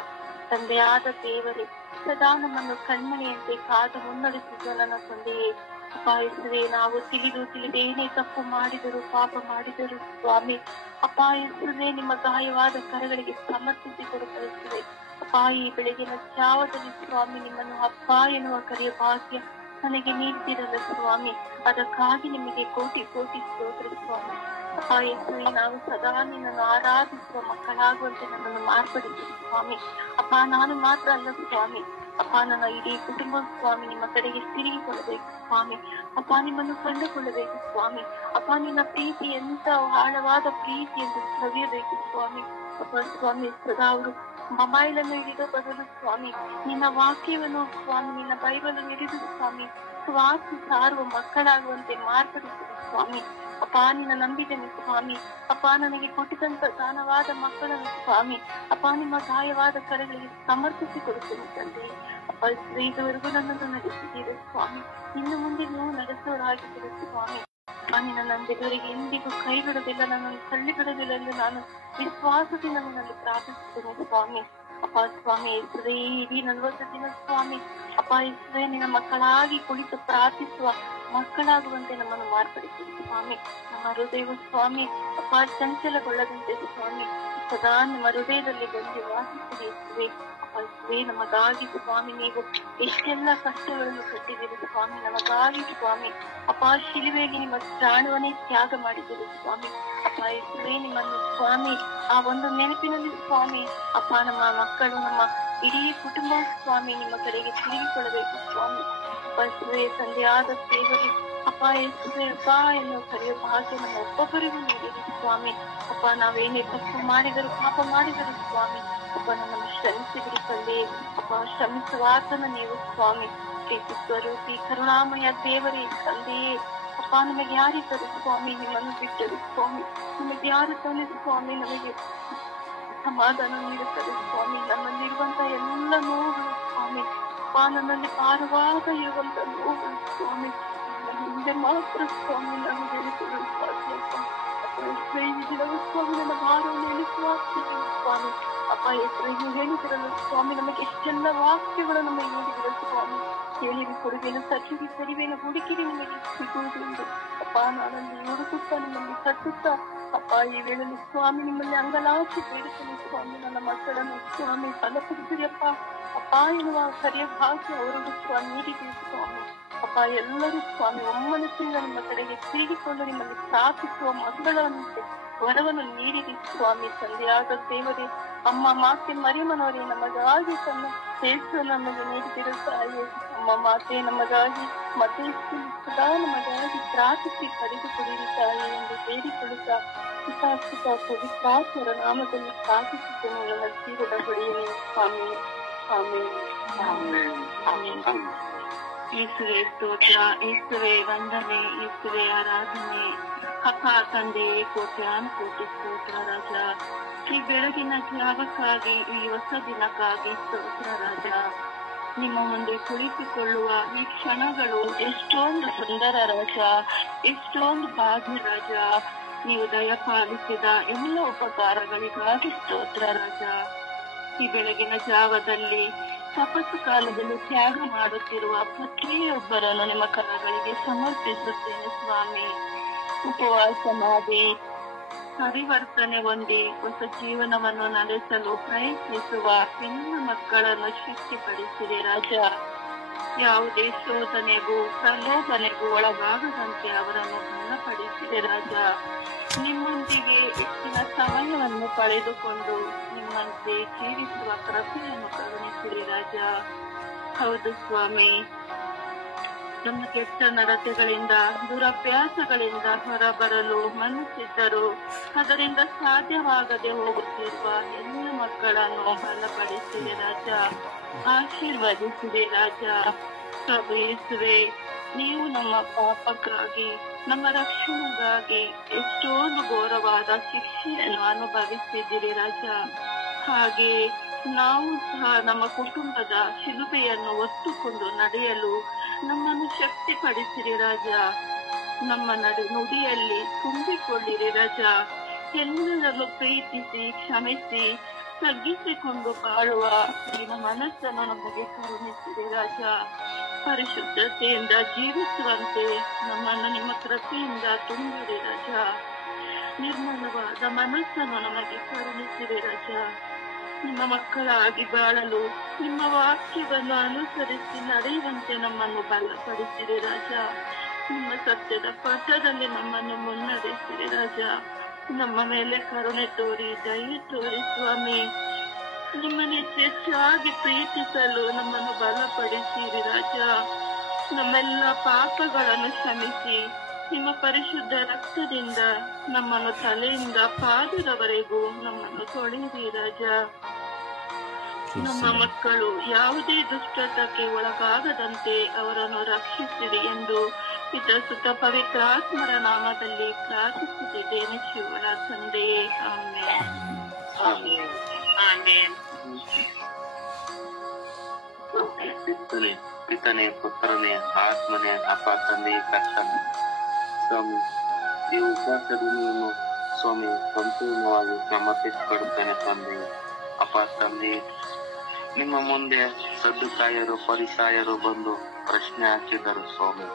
ತಂದೆಯಾದ ದೇವರೇ, ಸದಾ ನಮ್ಮನ್ನು ಕಣ್ಮಣಿಯಂತೆ ಕಾದು ಮುನ್ನಡೆಸಿದ ನನ್ನ ತಂದೆಯೇ, ಅಪ್ಪ ಯೇಸುವೇ, ನಾವು ತಿಳಿದೇನೇ ತಪ್ಪು ಮಾಡಿದರು, ಪಾಪ ಮಾಡಿದರು ಸ್ವಾಮಿ. ಅಪ್ಪ ಯೇಸುವೇ, ನಿಮ್ಮ ಗಾಯವಾದ ಕರಗಳಿಗೆ ಸಮರ್ಪಿಸಿ ಕೊಡುತ್ತೇವೆ. ಅಪ್ಪ ಈ ಬೆಳಗಿನ ಜಾವದಲ್ಲಿ ಸ್ವಾಮಿ ನಿಮ್ಮನ್ನು ಅಪ್ಪ ಎನ್ನುವ ಕರೆಯ ಭಾಗ್ಯ ನನಗೆ ನೀಡ್ತಿರಲ್ಲ ಸ್ವಾಮಿ. ಅದಕ್ಕಾಗಿ ನಿಮಗೆ ಕೋಟಿ ಕೋಟಿ ಸ್ತೋತ್ರ ಸ್ವಾಮಿ. ಅಪ್ಪ ಯೇಸುವೇ, ನಾವು ಸದಾ ನಿನ್ನನ್ನು ಆರಾಧಿಸುವ ಮಕ್ಕಳಾಗುವಂತೆ ನನ್ನನ್ನು ಮಾರ್ಪಡಿಸಿ ಸ್ವಾಮಿ. ಅಪ್ಪ ನಾನು ಮಾತ್ರ ಅಲ್ಲ ಸ್ವಾಮಿ, ಅಪ್ಪ ನನ್ನ ಇಡೀ ಕುಟುಂಬ ಸ್ವಾಮಿ ನಿಮ್ಮ ಕಡೆಗೆ ತಿರುಗಿಕೊಳ್ಳಬೇಕು ಸ್ವಾಮಿ. ಅಪ್ಪ ನಿಮ್ಮನ್ನು ಕಂಡುಕೊಳ್ಳಬೇಕು ಸ್ವಾಮಿ. ಅಪ್ಪ ನಿನ್ನ ಪ್ರೀತಿ ಎಂತ ಆಳವಾದ ಪ್ರೀತಿ ಎಂದು ಸವಿಯಬೇಕು ಸ್ವಾಮಿ. ಅಪ್ಪ ಸ್ವಾಮಿ, ಸದಾ ಅವರು ಮೊಬೈಲ್ ಅನ್ನು ಹಿಡಿದ ಬದಲು ಸ್ವಾಮಿ ನಿನ್ನ ವಾಕ್ಯವನ್ನು ಸ್ವಾಮಿ, ನಿನ್ನ ಬೈಬಲ್ ಹಿಡಿದು ಸ್ವಾಮಿ ಸ್ವಾರ್ಥಿ ಸಾರುವ ಮಕ್ಕಳಾಗುವಂತೆ ಮಾರ್ಪಡಿಸಿದ ಸ್ವಾಮಿ. ಅಪ್ಪ ನಿನ್ನ ನಂಬಿದ್ದೇನೆ ಸ್ವಾಮಿ. ಅಪ್ಪ ನನಗೆ ಕೊಟ್ಟಿದಂತ ದಾನವಾದ ಮಕ್ಕಳನ್ನು ಸ್ವಾಮಿ, ಅಪ್ಪ ನಿಮ್ಮ ಗಾಯವಾದ ಕರೆಗಳಿಗೆ ಸಮರ್ಪಿಸಿ ಕೊಡುತ್ತೇನೆ ತಂದೆ. ಅಪ್ಪ ಇದುವರೆಗೂ ನನ್ನನ್ನು ನಡೆಸಿದ್ದೀರಿ ಸ್ವಾಮಿ, ಇನ್ನು ಮುಂದೆ ನೀವು ನಡೆಸುವರಾಗಿದ್ದೀರಿ ಸ್ವಾಮಿ. ಅಪ್ಪ ನಿನ್ನ ನಂಬಿದವರಿಗೆ ಎಂದಿಗೂ ಕೈ ಬಿಡುವುದಿಲ್ಲ, ನನ್ನನ್ನು ತಳ್ಳಿ ಬಿಡುವುದಿಲ್ಲ ಎಂದು ನಾನು ವಿಶ್ವಾಸದಿಂದ ನನ್ನಲ್ಲಿ ಪ್ರಾರ್ಥಿಸುತ್ತೇನೆ ಸ್ವಾಮಿ. ಅಪ್ಪ ಸ್ವಾಮಿ ಯೇಸುವೇ, ಇಡೀ 40 ದಿನ ಸ್ವಾಮಿ ಅಪ್ಪ ಯೇಸುವೇ ನಿನ್ನ ಮಕ್ಕಳಾಗಿ ಕುಳಿತು ಪ್ರಾರ್ಥಿಸುವ ಮಕ್ಕಳಾಗುವಂತೆ ನಮ್ಮನ್ನು ಮಾರ್ಪಡಿಸಿದೆ ಸ್ವಾಮಿ. ನಮ್ಮ ಹೃದಯವು ಸ್ವಾಮಿ ಅಪ್ಪ ಚಂಚಲಗೊಳ್ಳದಂತೆ ಸ್ವಾಮಿ ಸದಾ ನಿಮ್ಮ ಹೃದಯದಲ್ಲಿ ಬಂದು ವಾಸಿಸಿದೆ. ಅಪ್ಪ ನಮಗಾಗಿ ಸ್ವಾಮಿ ನೀವು ಎಷ್ಟೆಲ್ಲ ಕಷ್ಟಗಳನ್ನು ಕಟ್ಟಿದ್ದೀರಿ ಸ್ವಾಮಿ. ನಮಗಾಗಿ ಸ್ವಾಮಿ ಅಪ್ಪ ಶಿಲುಬೆಗೆ ನಿಮ್ಮ ಪ್ರಾಣವನ್ನೇ ತ್ಯಾಗ ಮಾಡಿದ್ದೀರಿ ಸ್ವಾಮಿ. ಅಪ್ಪ ಯೇಸುವೇ, ನಿಮ್ಮನ್ನು ಸ್ವಾಮಿ ಆ ಒಂದು ನೆನಪಿನಲ್ಲಿ ಸ್ವಾಮಿ ಅಪ್ಪ ನಮ್ಮ ಮಕ್ಕಳು, ನಮ್ಮ ಇಡೀ ಕುಟುಂಬ ಸ್ವಾಮಿ ನಿಮ್ಮ ಕಡೆಗೆ ತಿರುಗಿಕೊಳ್ಳಬೇಕು ಸ್ವಾಮಿ. ಅಪ್ಪ ಯೇಸುವೇ, ತಂದೆಯಾದ ದೇವರು ಅಪ್ಪ ಯೇಸುವೇ ಅಪ್ಪ ಎನ್ನುವ ಕರೆಯ ಭಾಗ್ಯ ನಮ್ಮ ಒಬ್ಬೊಬ್ಬರಿಗೂ ನೀಡಿರಿ ಸ್ವಾಮಿ. ಅಪ್ಪ ನಾವೇನೇ ತಪ್ಪು ಮಾಡಿದರು, ಪಾಪ ಮಾಡಿದರು ಸ್ವಾಮಿ, ಅಪ್ಪ ನಮ್ಮನ್ನು ಶ್ರಮಿಸಿದ್ರಿ ತಂದೆ. ಅಪ್ಪ ಶ್ರಮಿಸುವಾತನ ನೀವು ಸ್ವಾಮಿ, ಪ್ರೀತಿ ಸ್ವರೂಪಿ ಕರುಣಾಮಯ ದೇವರೇ ತಂದೆಯೇ. ಅಪ್ಪ ನಮಗೆ ಯಾರಿದ್ದರು ಸ್ವಾಮಿ, ನಿಮ್ಮನ್ನು ಬಿಟ್ಟರು ಸ್ವಾಮಿ. ನಿಮಗೆ ಯಾರು ತಾನೆ ಸ್ವಾಮಿ ನಮಗೆ ಸಮಾಧಾನ ನೀಡುತ್ತದೆ ಸ್ವಾಮಿ. ನನ್ನಲ್ಲಿರುವಂತ ಎಲ್ಲ ನೋವುಗಳು ಸ್ವಾಮಿ, ಅಪ್ಪ ನನ್ನಲ್ಲಿ ಭಾರವಾಗ ಇರುವಂತ ನೋವುಗಳು ಸ್ವಾಮಿ ಹಿಂದೆ ಮಾತ್ರ ಸ್ವಾಮಿ ನಾನು ಹೇಳಿಕೊಳ್ಳಲು ಸಾಧ್ಯ. ಸ್ವಾಮಿ ನನ್ನ ಭಾರವನ್ನು ಎಣಿಸುವ ಸ್ವಾಮಿ. ಅಪ್ಪ ಹೆಸರು ಹೇಳಿದಿರಲು ಸ್ವಾಮಿ ನಮಗೆ ಎಷ್ಟೆಲ್ಲ ವಾಕ್ಯಗಳು ನಮಗೆ ನೀಡಿದಿರ ಸ್ವಾಮಿ. ಕೇಳಿರಿ ಕೊಡುಗೆಯನ್ನು ಸಚ್ಚಿರಿ ಸರಿವೇನು ಹುಡುಕಿರಿ ನಿಮಗೆ ಸಿಗುವುದು ಎಂದು ಅಪ್ಪ ನಾನಲ್ಲಿ ಹುಡುಕುತ್ತಾ ನಿಮ್ಮಲ್ಲಿ ಕಟ್ಟುತ್ತಾ ಅಪ್ಪ ಈ ವೇಳೆಯಲ್ಲಿ ಸ್ವಾಮಿ ನಿಮ್ಮಲ್ಲಿ ಅಂಗಲಾಚಿ ಬೇಡುತ್ತೇನೆ ಸ್ವಾಮಿ. ನನ್ನ ಮಕ್ಕಳನ್ನು ಸ್ವಾಮಿ ಬಲಪಡಿಸಿರಿಯಪ್ಪ. ಅಪ್ಪ ಎನ್ನುವ ಕರೆಯ ಭಾಷೆ ಅವರಿಗೂ ಸ್ವಾಮಿ ನೀಡಿದ್ದೀರಿ ಸ್ವಾಮಿ. ಅಪ್ಪ ಎಲ್ಲರೂ ಸ್ವಾಮಿ ಒಮ್ಮನಸ್ಸಿಂದ ನಿಮ್ಮ ಕಡೆಗೆ ತಿರುಗಿಕೊಂಡು ನಿಮ್ಮಲ್ಲಿ ಸ್ಥಾಪಿಸುವ ಮಕ್ಕಳಂತೆ ವರವನ್ನು ನೀಡಿರಿ ಸ್ವಾಮಿ. ತಂದೆಯಾದ ದೇವರೇ, ಅಮ್ಮ ಮಾತೆ ಮರಿಯಮ್ಮನವರೇ, ನಮಗಾಗಿ ತನ್ನ ಸೇಸು ನಮಗೆ ನೀಡಿದಿರೋ ತಾಯಿ. ಅಮ್ಮ ಮಾತೆ ನಮಗಾಗಿ ಮತ್ತೆ ಸದಾ ನಮಗಾಗಿ ಪ್ರಾರ್ಥಿಸಿ ಪಡೆದುಕೊಳ್ಳಿರಿ ತಾಯಿ ಎಂದು ಬೇಡಿಕೊಳ್ಳುತ್ತಾ ಪಿತಾಸುತ ಪವಿತ್ರಾತ್ಮರ ನಾಮದಲ್ಲಿ ಪ್ರಾರ್ಥಿಸುತ್ತೇನೆ ನನ್ನ ಜೀವದ ಹೊಡೆಯನೇ ಸ್ವಾಮಿ. ಆಮೇಲೆ ಆಮೇಲೆ ಆಮೇಲೆ. ಯೇಸುವೆ ಸ್ತೋತ್ರ, ಯೇಸುವೆ ವಂದನೆ, ಯೇಸುವೆ ಆರಾಧನೆ. ಅಪ್ಪ ತಂದೆಯೇ ಕೋಟ್ಯಾನು ಕೋಟಿ ಸ್ತೋತ್ರ ರಾಜ. ಈ ಬೆಳಗಿನ ಜಾವಕ್ಕಾಗಿ, ಈ ಹೊಸ ದಿನಕ್ಕಾಗಿ ಸ್ತೋತ್ರ ರಾಜ. ನಿಮ್ಮ ಮುಂದೆ ಕುಳಿತುಕೊಳ್ಳುವ ಈ ಕ್ಷಣಗಳು ಎಷ್ಟೊಂದು ಸುಂದರ ರಾಜ, ಎಷ್ಟೊಂದು ಭಾಗ್ಯ ರಾಜ. ನೀವು ದಯಪಾಲಿಸಿದ ಎಲ್ಲ ಉಪಕಾರಗಳಿಗಾಗಿ ಸ್ತೋತ್ರ ರಾಜ. ಈ ಬೆಳಗಿನ ಜಾವದಲ್ಲಿ ತಪಸ್ಸು ಕಾಲದಲ್ಲಿ ತ್ಯಾಗ ಮಾಡುತ್ತಿರುವ ಪ್ರತಿಯೊಬ್ಬರನ್ನು ನಿಮ್ಮ ಕರಗಳಿಗೆ ಸಮರ್ಪಿಸುತ್ತೇನೆ ಸ್ವಾಮಿ. ಉಪವಾಸ ಮಾಡಿ ಪರಿವರ್ತನೆ ಹೊಂದಿ ಹೊಸ ಜೀವನವನ್ನು ನಡೆಸಲು ಪ್ರಯತ್ನಿಸುವ ಎಲ್ಲ ಮಕ್ಕಳನ್ನು ಶಕ್ತಿಪಡಿಸಿದೆ ರಾಜ. ಯಾವುದೇ ಶೋಧನೆಗೂ ಪ್ರಲೋಭನೆಗೂ ಒಳಗಾಗದಂತೆ ಅವರನ್ನು ಬಲಪಡಿಸಿದೆ ರಾಜ. ನಿಮ್ಮೊಂದಿಗೆ ಹೆಚ್ಚಿನ ಸಮಯವನ್ನು ಕಳೆದುಕೊಂಡು ನಿಮ್ಮಂತೆ ಜೀವಿಸುವ ಕೃಪೆಯನ್ನು ಕರುಣಿಸಿದೆ ರಾಜ. ಹೌದು ಸ್ವಾಮಿ, ನಮ್ಮ ಕೆಟ್ಟ ನಡತೆಗಳಿಂದ, ದುರಭ್ಯಾಸಗಳಿಂದ ಹೊರಬರಲು ಮನಸ್ಸಿದ್ದರೂ ಅದರಿಂದ ಸಾಧ್ಯವಾಗದೆ ಹೋಗುತ್ತಿರುವ ಎಲ್ಲ ಮಕ್ಕಳನ್ನು ಬಲಪಡಿಸಿದೆ ರಾಜ, ಆಶೀರ್ವದಿಸಿದೆ ರಾಜ. ಪ್ರಭು ಯೇಸುವೆ, ನೀವು ನಮ್ಮ ಪಾಪಕ್ಕಾಗಿ, ನಮ್ಮ ರಕ್ಷಣೆಗಾಗಿ ಎಷ್ಟೊಂದು ಘೋರವಾದ ಶಿಕ್ಷೆಯನ್ನು ಅನುಭವಿಸಿದ್ದೀರಿ ರಾಜ. ಹಾಗೆ ನಾವು ಸಹ ನಮ್ಮ ಕುಟುಂಬದ ಶಿಲುಬೆಯನ್ನು ಹೊತ್ತುಕೊಂಡು ನಡೆಯಲು ನಮ್ಮನ್ನು ಶಕ್ತಿಪಡಿಸಿರಿ ರಾಜ. ನಮ್ಮ ನುಡಿಯಲ್ಲಿ ತುಂಬಿಕೊಳ್ಳಿರಿ ರಾಜ. ಎಲ್ಲರನ್ನು ಪ್ರೀತಿಸಿ, ಕ್ಷಮಿಸಿ, ತಗ್ಗಿಸಿಕೊಂಡು ಬಾಳುವ ನಿಮ್ಮ ಮನಸ್ಸನ್ನು ನಮಗೆ ಕರುಣಿಸಿರಿ ರಾಜ. ಪರಿಶುದ್ಧತೆಯಿಂದ ಜೀವಿಸುವಂತೆ ನಮ್ಮನ್ನು ನಿಮ್ಮ ಕೃಪೆಯಿಂದ ತುಂಬಿರಿ ರಾಜ. ನಿರ್ಮಲವಾದ ಮನಸ್ಸನ್ನು ನಮಗೆ ಕರುಣಿಸಿರಿ ರಾಜ. ನಿಮ್ಮ ಮಕ್ಕಳಾಗಿ ಬಾಳಲು ನಿಮ್ಮ ವಾಕ್ಯವನ್ನು ಅನುಸರಿಸಿ ನಡೆಯುವಂತೆ ನಮ್ಮನ್ನು ಬಲಪಡಿಸಿರಿ ರಾಜ. ನಿಮ್ಮ ಸತ್ಯದ ಪಥದಲ್ಲಿ ನಮ್ಮನ್ನು ಮುನ್ನಡೆಸಿರಿ ರಾಜ. ನಮ್ಮ ಮೇಲೆ ಕರುಣೆ ತೋರಿ, ದಯೆ ತೋರಿ ಸ್ವಾಮಿ. ನಿಮ್ಮನ್ನು ಹೆಚ್ಚಾಗಿ ಪ್ರೀತಿಸಲು ನಮ್ಮನ್ನು ಬಲಪಡಿಸಿರಿ ರಾಜ. ನಮ್ಮೆಲ್ಲ ಪಾಪಗಳನ್ನು ಕ್ಷಮಿಸಿ ನಿಮ್ಮ ಪರಿಶುದ್ಧ ರಕ್ತದಿಂದ ನಮ್ಮನ್ನು ತಲೆಯಿಂದ ಪಾದದವರೆಗೂ ನಮ್ಮನ್ನು ತೊಳೆಯಿರಿ ರಾಜ. ನಮ್ಮ ಮಕ್ಕಳು ಯಾವುದೇ ದುಷ್ಟತಕ್ಕೆ ಒಳಗಾಗದಂತೆ ಅವರನ್ನು ರಕ್ಷಿಸಿರಿ ಎಂದು ಪಿತಸುತ ಪವಿತ್ರಾತ್ಮರ ನಾಮದಲ್ಲಿ ಪ್ರಾರ್ಥಿಸುತ್ತಿದ್ದೇನೆ ಶಿವನ ತಂದೆಯೇ. ಆಮೆನ್. ಆಮೆನ್. ಆಮೆನ್. ಪಿತನೆ, ಪುತ್ರನೇ, ಆತ್ಮನೇ, ಅಪ್ಪ ತಂದೆ ಕರ್ತನೆ. ಸ್ವಾಮಿ, ಈ ಉಪವಾಸ ದಿನವನ್ನು ಸ್ವಾಮಿ ಸಂಪೂರ್ಣವಾಗಿ ಸಮರ್ಪಿಸಿಕೊಡುತ್ತೇನೆ ತಂದೆ. ಅಪ್ಪ ತಂದೆ, ನಿಮ್ಮ ಮುಂದೆ ಸದ್ದುಕಾಯರು, ಪರಿಸಾಯರು ಬಂದು ಪ್ರಶ್ನೆ ಹಾಕಿದರು ಸ್ವಾಮಿ.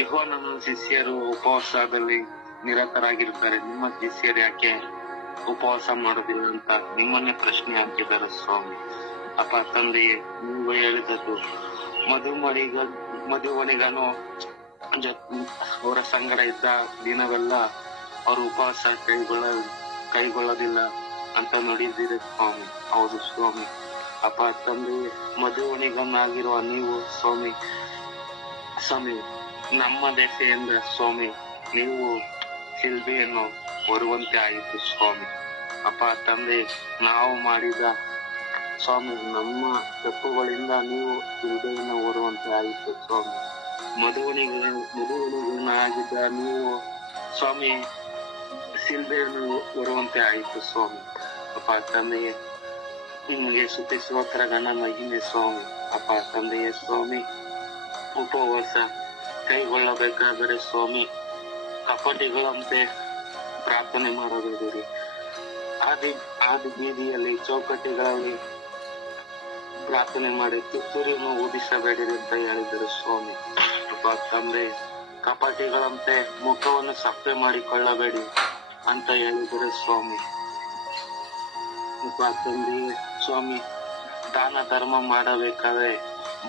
ಯೆಹೋವನ ಶಿಷ್ಯರು ಉಪವಾಸದಲ್ಲಿ ನಿರತರಾಗಿರ್ತಾರೆ, ನಿಮ್ಮ ಶಿಷ್ಯರು ಯಾಕೆ ಉಪವಾಸ ಮಾಡೋದಿಲ್ಲ ಅಂತ ನಿಮ್ಮನ್ನೇ ಪ್ರಶ್ನೆ ಹಾಕಿದರು ಸ್ವಾಮಿ. ಅಪ್ಪ ತಂದೆಯೇ, ನೀವು ಹೇಳಿದದ್ದು ಮಧುವಣಿಗನು ಅವರ ಸಂಗಡ ಇದ್ದ ದಿನವೆಲ್ಲ ಅವರು ಉಪವಾಸ ಕೈಗೊಳ್ಳೋದಿಲ್ಲ ಅಂತ ನುಡಿದಿದೆ ಸ್ವಾಮಿ. ಹೌದು ಸ್ವಾಮಿ. ಅಪ್ಪ ತಂದೆಯೇ, ಮಧುವಣಿಗನಾಗಿರುವ ನೀವು ಸ್ವಾಮಿ ನಮ್ಮ ದೆಸೆಯಿಂದ ಸ್ವಾಮಿ ನೀವು ಶಿಲ್ಬೆಯನ್ನು ಹೊರುವಂತೆ ಆಯಿತು ಸ್ವಾಮಿ. ಅಪ್ಪ ತಂದೆ, ನಾವು ಮಾಡಿದ ಸ್ವಾಮಿ ನಮ್ಮ ತಪ್ಪುಗಳಿಂದ ನೀವು ಶಿಲ್ಬೆಯನ್ನು ಹೊರುವಂತೆ ಆಯಿತು ಸ್ವಾಮಿ. ಮಧುವಣಿಗನಾಗಿದ್ದ ನೀವು ಸ್ವಾಮಿ ಶಿಲ್ಬೆಯನ್ನು ಹೊರುವಂತೆ ಆಯಿತು ಸ್ವಾಮಿ. ಅಪ್ಪ ತಂದೆಯೇ, ನಿಮಗೆ ಸ್ತುತಿ ಸ್ತೋತ್ರ ಘನ ಮಹಿಮೆ ಸ್ವಾಮಿ. ಅಪ್ಪ ತಂದೆಯೇ ಸ್ವಾಮಿ, ಉಪವಾಸ ಕೈಗೊಳ್ಳಬೇಕಾದರೆ ಸ್ವಾಮಿ ಕಪಟಿಗಳಂತೆ ಪ್ರಾರ್ಥನೆ ಮಾಡಬೇಡಿರಿ. ಆದಿ ಬೀದಿಯಲ್ಲಿ ಚೌಕಟ್ಟಿಗಳಲ್ಲಿ ಪ್ರಾರ್ಥನೆ ಮಾಡಿ ತುತ್ತೂರಿಯನ್ನು ಊದಿಸಬೇಡಿರಿ ಅಂತ ಹೇಳಿದರು ಸ್ವಾಮಿ. ಅಪ್ಪ ತಂದೆ, ಕಪಟಿಗಳಂತೆ ಮುಖವನ್ನು ಸಪ್ಪೆ ಮಾಡಿಕೊಳ್ಳಬೇಡಿ ಅಂತ ಹೇಳಿದರು ಸ್ವಾಮಿ. ಅಪ್ಪ ತಂದೆ ಸ್ವಾಮಿ, ದಾನ ಧರ್ಮ ಮಾಡಬೇಕಾದ್ರೆ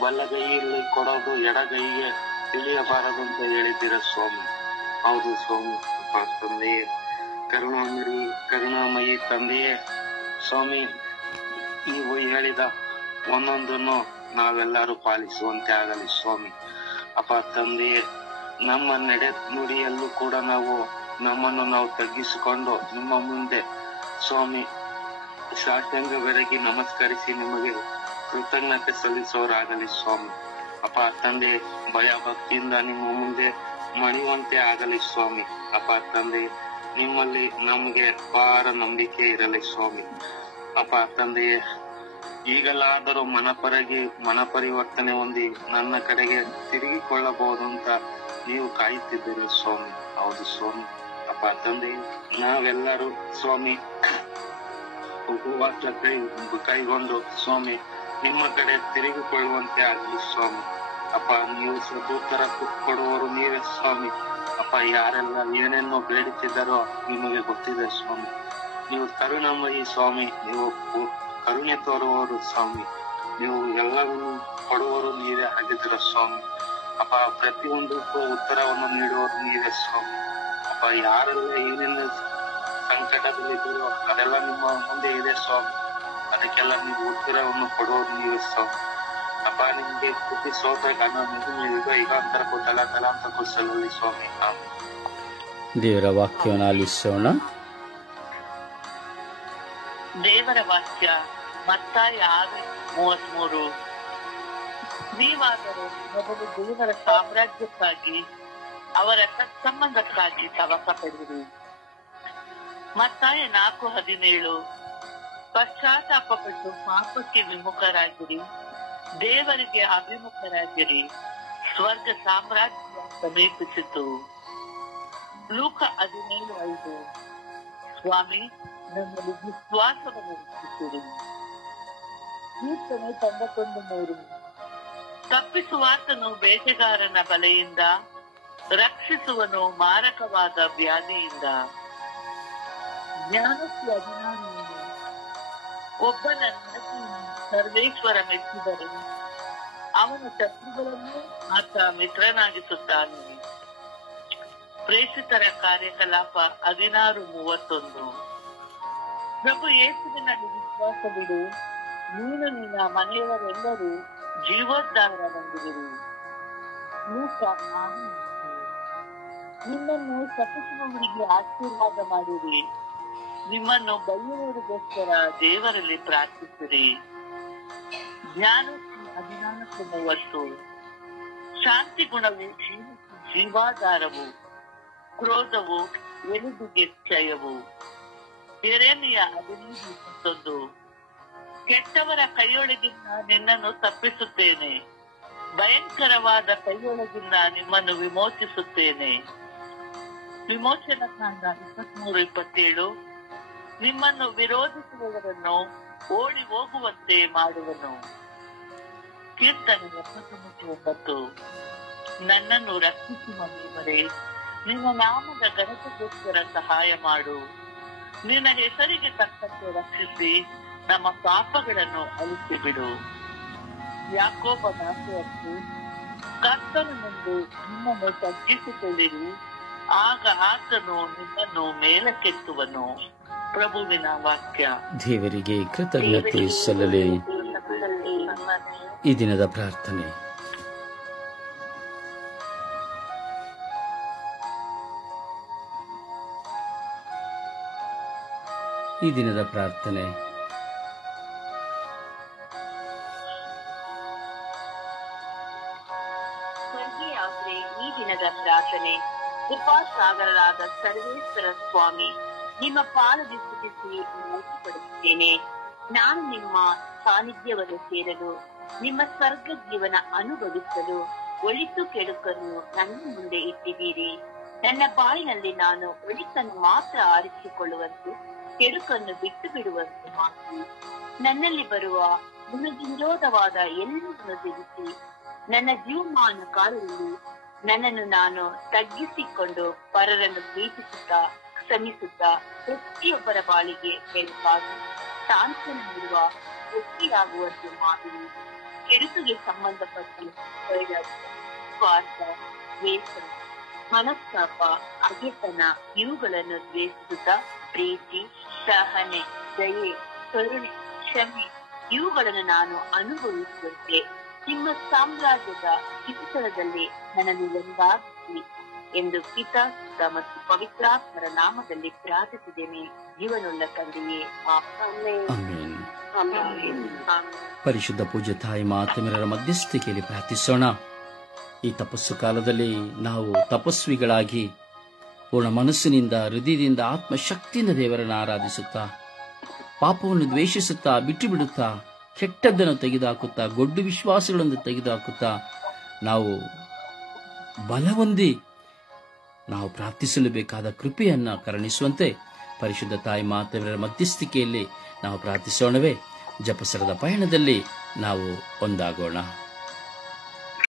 ಬಲಗೈಯಲ್ಲಿ ಕೊಡೋದು ಎಡಗೈಗೆ ತಿಳಿಯಬಾರದು ಅಂತ ಹೇಳಿದ್ದೀರ ಸ್ವಾಮಿ. ಹೌದು ಸ್ವಾಮಿ. ಅಪ್ಪ ತಂದೆಯೇ, ಕರುಣಾಮಯಿ ತಂದೆಯೇ ಸ್ವಾಮಿ, ನೀವು ಹೇಳಿದ ಒಂದೊಂದನ್ನು ನಾವೆಲ್ಲರೂ ಪಾಲಿಸುವಂತೆ ಆಗಲಿ ಸ್ವಾಮಿ. ಅಪ್ಪ ತಂದೆಯೇ, ನಮ್ಮ ನಡೆ ನುಡಿಯಲ್ಲೂ ಕೂಡ ನಮ್ಮನ್ನು ನಾವು ತಗ್ಗಿಸಿಕೊಂಡು ನಿಮ್ಮ ಮುಂದೆ ಸ್ವಾಮಿ ಸಾಷ್ಟಾಂಗವೆರಗಿ ನಮಸ್ಕರಿಸಿ ನಿಮಗೆ ಕೃತಜ್ಞತೆ ಸಲ್ಲಿಸೋರಾಗಲಿ ಸ್ವಾಮಿ. ಅಪ್ಪ ತಂದೆ, ಭಯ ಭಕ್ತಿಯಿಂದ ನಿಮ್ಮ ಮುಂದೆ ಮಣಿಯುವಂತೆ ಆಗಲಿ ಸ್ವಾಮಿ. ಅಪ್ಪ ತಂದೆ, ನಿಮ್ಮಲ್ಲಿ ನಮಗೆ ಅಪಾರ ನಂಬಿಕೆ ಇರಲಿ ಸ್ವಾಮಿ. ಅಪ್ಪ ತಂದೆಯೇ, ಈಗಲಾದರೂ ಮನಪರಿವರ್ತನೆ ಹೊಂದಿ ನನ್ನ ಕಡೆಗೆ ತಿರುಗಿಕೊಳ್ಳಬಹುದು ಅಂತ ನೀವು ಕಾಯುತ್ತಿದ್ದೀರಿ ಸ್ವಾಮಿ. ಹೌದು ಸ್ವಾಮಿ. ಅಪ್ಪ ತಂದೆ, ನಾವೆಲ್ಲರೂ ಸ್ವಾಮಿ ಉಪವಾಸ ಕೈಗೊಂಡು ಸ್ವಾಮಿ ನಿಮ್ಮ ಕಡೆ ತಿರುಗಿಕೊಳ್ಳುವಂತೆ ಆಗಲಿ ಸ್ವಾಮಿ. ಅಪ್ಪ, ನೀವು ಸದುತ್ತರ ಕೊಡುವವರು ನೀವೇ ಸ್ವಾಮಿ. ಅಪ್ಪ, ಯಾರೆಲ್ಲ ಏನೇನೋ ಬೇಡುತ್ತಿದ್ದಾರೋ ನಿಮಗೆ ಗೊತ್ತಿದೆ ಸ್ವಾಮಿ. ನೀವು ಕರುಣಾಮಯಿ ಸ್ವಾಮಿ, ನೀವು ಕರುಣೆ ತೋರುವವರು ಸ್ವಾಮಿ. ನೀವು ಎಲ್ಲವನ್ನೂ ಕೊಡುವವರು ನೀವೇ ಆಗಿದ್ದೀರ ಸ್ವಾಮಿ. ಅಪ್ಪ, ಪ್ರತಿಯೊಂದಕ್ಕೂ ಉತ್ತರವನ್ನು ನೀಡುವವರು ನೀವೇ ಸ್ವಾಮಿ. ಅಪ್ಪ, ಯಾರೆಲ್ಲ ಏನೇನು ಸಂಕಟದಲ್ಲಿದ್ದೀರೋ ಅದೆಲ್ಲ ನಿಮ್ಮ ಮುಂದೆ ಇದೆ ಸ್ವಾಮಿ. ಅದಕ್ಕೆಲ್ಲ ನೀವು ಉತ್ತರವನ್ನು ಕೊಡುವವರು ನೀವೇ ಸ್ವಾಮಿ. ಅಪ್ಪ, ನಿಮ್ಗೆ ಸ್ತುತಿ ಸ್ತೋತ್ರ ಗಾನ ಯುಗಾಂತರಕ್ಕೂ ತಲಾಂತರಕ್ಕೂ ಸಲ್ಲಲಿ ಸ್ವಾಮಿ. ದೇವರ ವಾಕ್ಯವನ್ನು ಆಲಿಸೋಣ. ದೇವರ ವಾಕ್ಯ ಮತ್ತಾಯ 6:33. ನೀವಾದರೂ ಮೊದಲು ದೇವರ ಸಾಮ್ರಾಜ್ಯಕ್ಕಾಗಿ ಅವರ ಸತ್ಸಂಬಂಧಕ್ಕಾಗಿ ತವಕ ಪಡೆಯಿರಿ. ಮತ್ತಾಯ 4:17. ಪಶ್ಚಾತ್ತಾಪಪಟ್ಟು ಪಾಪಕ್ಕೆ ವಿಮುಖರಾಗಿರಿ, ದೇವರಿಗೆ ಅಭಿಮುಖರಾಗಿರಿ, ಸ್ವರ್ಗ ಸಾಮ್ರಾಜ್ಯ ಸಮೀಪಿಸಿತು. ಲೂಕ 17:5. ಸ್ವಾಮಿ, ನಮ್ಮಲ್ಲಿ ವಿಶ್ವಾಸವನ್ನು ಹೆಚ್ಚಿಸಿರಿ. ಕೀರ್ತನೆ 91:3. ತಪ್ಪಿಸುವಾತನು ಬೇಟೆಗಾರನ ಬಲೆಯಿಂದ, ರಕ್ಷಿಸುವನು ಮಾರಕವಾದ ವ್ಯಾಧಿಯಿಂದ. ಜ್ಞಾನಕ್ಕೆ ಅಭಿಮಾನಿಯನ್ನು ಒಬ್ಬನ ನಡತೆಯನ್ನು ಸರ್ವೇಶ್ವರ ಮೆಚ್ಚಿದರೆ ಅವನ ಶತ್ರುಗಳನ್ನು ಆತ ಮಿತ್ರನಾಗಿಸುತ್ತಾನೆ. ಪ್ರೇಷಿತರ ಕಾರ್ಯಕಲಾಪ 16:31. ಪ್ರಭು ಯೇಸುವಿನಲ್ಲಿ ವಿಶ್ವಾಸವಿಡು, ನೀನು ನಿನ್ನ ಮನೆಯವರೆಲ್ಲರೂ ಜೀವೋದ್ಧಾರ ಹೊಂದಿರುವಿರಿ. ಲೂಕ 6:8. ನಿಮ್ಮನ್ನು ಶಪಿಸುವವರಿಗೆ ಆಶೀರ್ವಾದ ಮಾಡಿರಿ, ನಿಮ್ಮನ್ನು ಬೈಯುವವರಿಗೋಸ್ಕರ ದೇವರಲ್ಲಿ ಪ್ರಾರ್ಥಿಸಿರಿ. ಜ್ಞಾನಕ್ಕೆ 14:30. ಶಾಂತಿ ಗುಣವು ಜೀವಾಧಾರವು, ಕ್ರೋಧವು ಎಲುಬಿಗೆ ಕ್ಷಯವು. ಯೆರೆಮೀಯ 15:21. ಕೆಟ್ಟವರ ಕೈಯೊಳಗಿಂದ ನಿನ್ನನ್ನು ತಪ್ಪಿಸುತ್ತೇನೆ, ಭಯಂಕರವಾದ ಕೈಯೊಳಗಿಂದ ನಿಮ್ಮನ್ನು ವಿಮೋಚಿಸುತ್ತೇನೆ. ವಿಮೋಚನಕಾಂಡ 23:27. ನಿಮ್ಮನ್ನು ವಿರೋಧಿಸುವವರನ್ನು ಓಡಿ ಹೋಗುವಂತೆ ಮಾಡುವನು. ಕೀರ್ತನೆ 79:9. ನನ್ನನ್ನು ರಕ್ಷಿಸುವ ದೇವರೇ, ನಿನ್ನ ನಾಮದ ಘನತೆಗೋಸ್ಕರ ಸಹಾಯ ಮಾಡು. ನಿನ್ನ ಹೆಸರಿಗೆ ತಕ್ಕಂತೆ ರಕ್ಷಿಸಿ ನಮ್ಮ ಪಾಪಗಳನ್ನು ಅಳಿಸಿಬಿಡು. ಯಾಕೋಬ 4:10. ಕರ್ತನ ಮುಂದೆ ನಿಮ್ಮನ್ನು ತಗ್ಗಿಸಿಕೊಳ್ಳಿರಿ, ಆಗ ಆತನು ನಿಮ್ಮನ್ನು ಮೇಲಕ್ಕೆತ್ತುವನು. ಪ್ರಭುವಿನ ವಾಕ್ಯ. ದೇವರಿಗೆ ಕೃತಜ್ಞತೆ ಸಲ್ಲಲಿ. ಈ ದಿನದ ಪ್ರಾರ್ಥನೆ. ಈ ದಿನದ ಪ್ರಾರ್ಥನೆ. ಸ್ವರ್ಗೀಯಾತ್ರೆ. ಈ ದಿನದ ಪ್ರಾರ್ಥನೆ. ಕೃಪಾಸಾಗರರಾದ ಸರ್ವೇಶ್ವರ ಸ್ವಾಮಿ, ನಿಮ್ಮ ಪಾಲನೆ ಸ್ತುತಿಸಿ ಮೋಸಪಡುತ್ತೇನೆ. ನಾನು ನಿಮ್ಮ ಸಾನ್ನಿಧ್ಯವನ್ನು ಸೇರಲು, ನಿಮ್ಮ ಸ್ವರ್ಗ ಜೀವನ ಅನುಭವಿಸಲು ಒಳಿತು ಕೆಡುಕನ್ನು ನನ್ನ ಮುಂದೆ ಇಟ್ಟಿದ್ದೀರಿ. ನನ್ನ ಬಾಯಿನಲ್ಲಿ ನಾನು ಒಳಿತನ್ನು ಮಾತ್ರ ಆರಿಸಿಕೊಳ್ಳುವಂತೆ, ಕೆಡುಕನ್ನು ಬಿಟ್ಟು ಬಿಡುವಂತೆ ಮಾಡಿ, ನನ್ನಲ್ಲಿ ಬರುವ ನಿಮಗೆ ವಿರೋಧವಾದ ಎಲ್ಲವನ್ನು ತಿಳಿಸಿ, ನನ್ನ ಜೀವಮಾನ ಕಾಲದಲ್ಲಿ ನನ್ನನ್ನು ನಾನು ತಗ್ಗಿಸಿಕೊಂಡು ಪರರನ್ನು ಪ್ರೀತಿಸುತ್ತಾ ಶ್ರಮಿಸುತ್ತಾ ಪ್ರತಿಯೊಬ್ಬರ ಬಾಳಿಗೆ ಬೆಳಕಾಗಿ ಸಾಂತ್ವನ ನೀಡುವ ವ್ಯಕ್ತಿಯಾಗುವಂತೆ ಮಾಡಿ, ಕೆಡುಕಿಗೆ ಸಂಬಂಧಪಟ್ಟ ಸ್ವಾರ್ಥ, ದ್ವೇಷ, ಮನಸ್ತಾಪ, ಅಗೆತನ ಇವುಗಳನ್ನು ದ್ವೇಷಿಸುತ್ತಾ ಪ್ರೀತಿ, ಸಹನೆ, ದಯೆ, ಕರುಣೆ, ಕ್ಷಮೆ ಇವುಗಳನ್ನು ನಾನು ಅನುಭವಿಸುವಂತೆ ನಿಮ್ಮ ಸಾಮ್ರಾಜ್ಯದ ಕಿತ್ತಳದಲ್ಲಿ ನನ್ನನ್ನು ಒಂದಾಗಿಸಿ ಎಂದು ಪಿತಾ, ಸುತ ಮತ್ತು ಪವಿತ್ರಾತ್ಮರ ನಾಮದಲ್ಲಿ ಪ್ರಾರ್ಥಿಸಿದ್ದೇನೆ. ಜೀವನುಳ್ಳ ತಂದೆಯೇ, ಆಮೆನ್. ಪರಿಶುದ್ಧ ಪೂಜ್ಯ ತಾಯಿ ಮಾತೆಮರರ ಮಧ್ಯಸ್ಥಿಕೆಯಲ್ಲಿ ಪ್ರಾರ್ಥಿಸೋಣ. ಈ ತಪಸ್ಸು ಕಾಲದಲ್ಲಿ ನಾವು ತಪಸ್ವಿಗಳಾಗಿ ಪೂರ್ಣ ಮನಸ್ಸಿನಿಂದ, ಹೃದಯದಿಂದ, ಆತ್ಮಶಕ್ತಿಯಿಂದ ದೇವರನ್ನು ಆರಾಧಿಸುತ್ತಾ, ಪಾಪವನ್ನು ದ್ವೇಷಿಸುತ್ತಾ, ಬಿಟ್ಟು ಬಿಡುತ್ತಾ, ಕೆಟ್ಟದ್ದನ್ನು ತೆಗೆದುಹಾಕುತ್ತಾ, ಗೊಡ್ಡು ವಿಶ್ವಾಸಗಳನ್ನು ತೆಗೆದುಹಾಕುತ್ತಾ ನಾವು ಬಲಹೊಂದಿ ನಾವು ಪ್ರಾರ್ಥಿಸಲು ಬೇಕಾದ ಕೃಪೆಯನ್ನು ಕರುಣಿಸುವಂತೆ ಪರಿಶುದ್ಧ ತಾಯಿ ಮಾತೆಯವರ ಮಧ್ಯಸ್ಥಿಕೆಯಲ್ಲಿ ನಾವು ಪ್ರಾರ್ಥಿಸೋಣವೇ. ಜಪಸರದ ಪಯಣದಲ್ಲಿ ನಾವು ಒಂದಾಗೋಣ.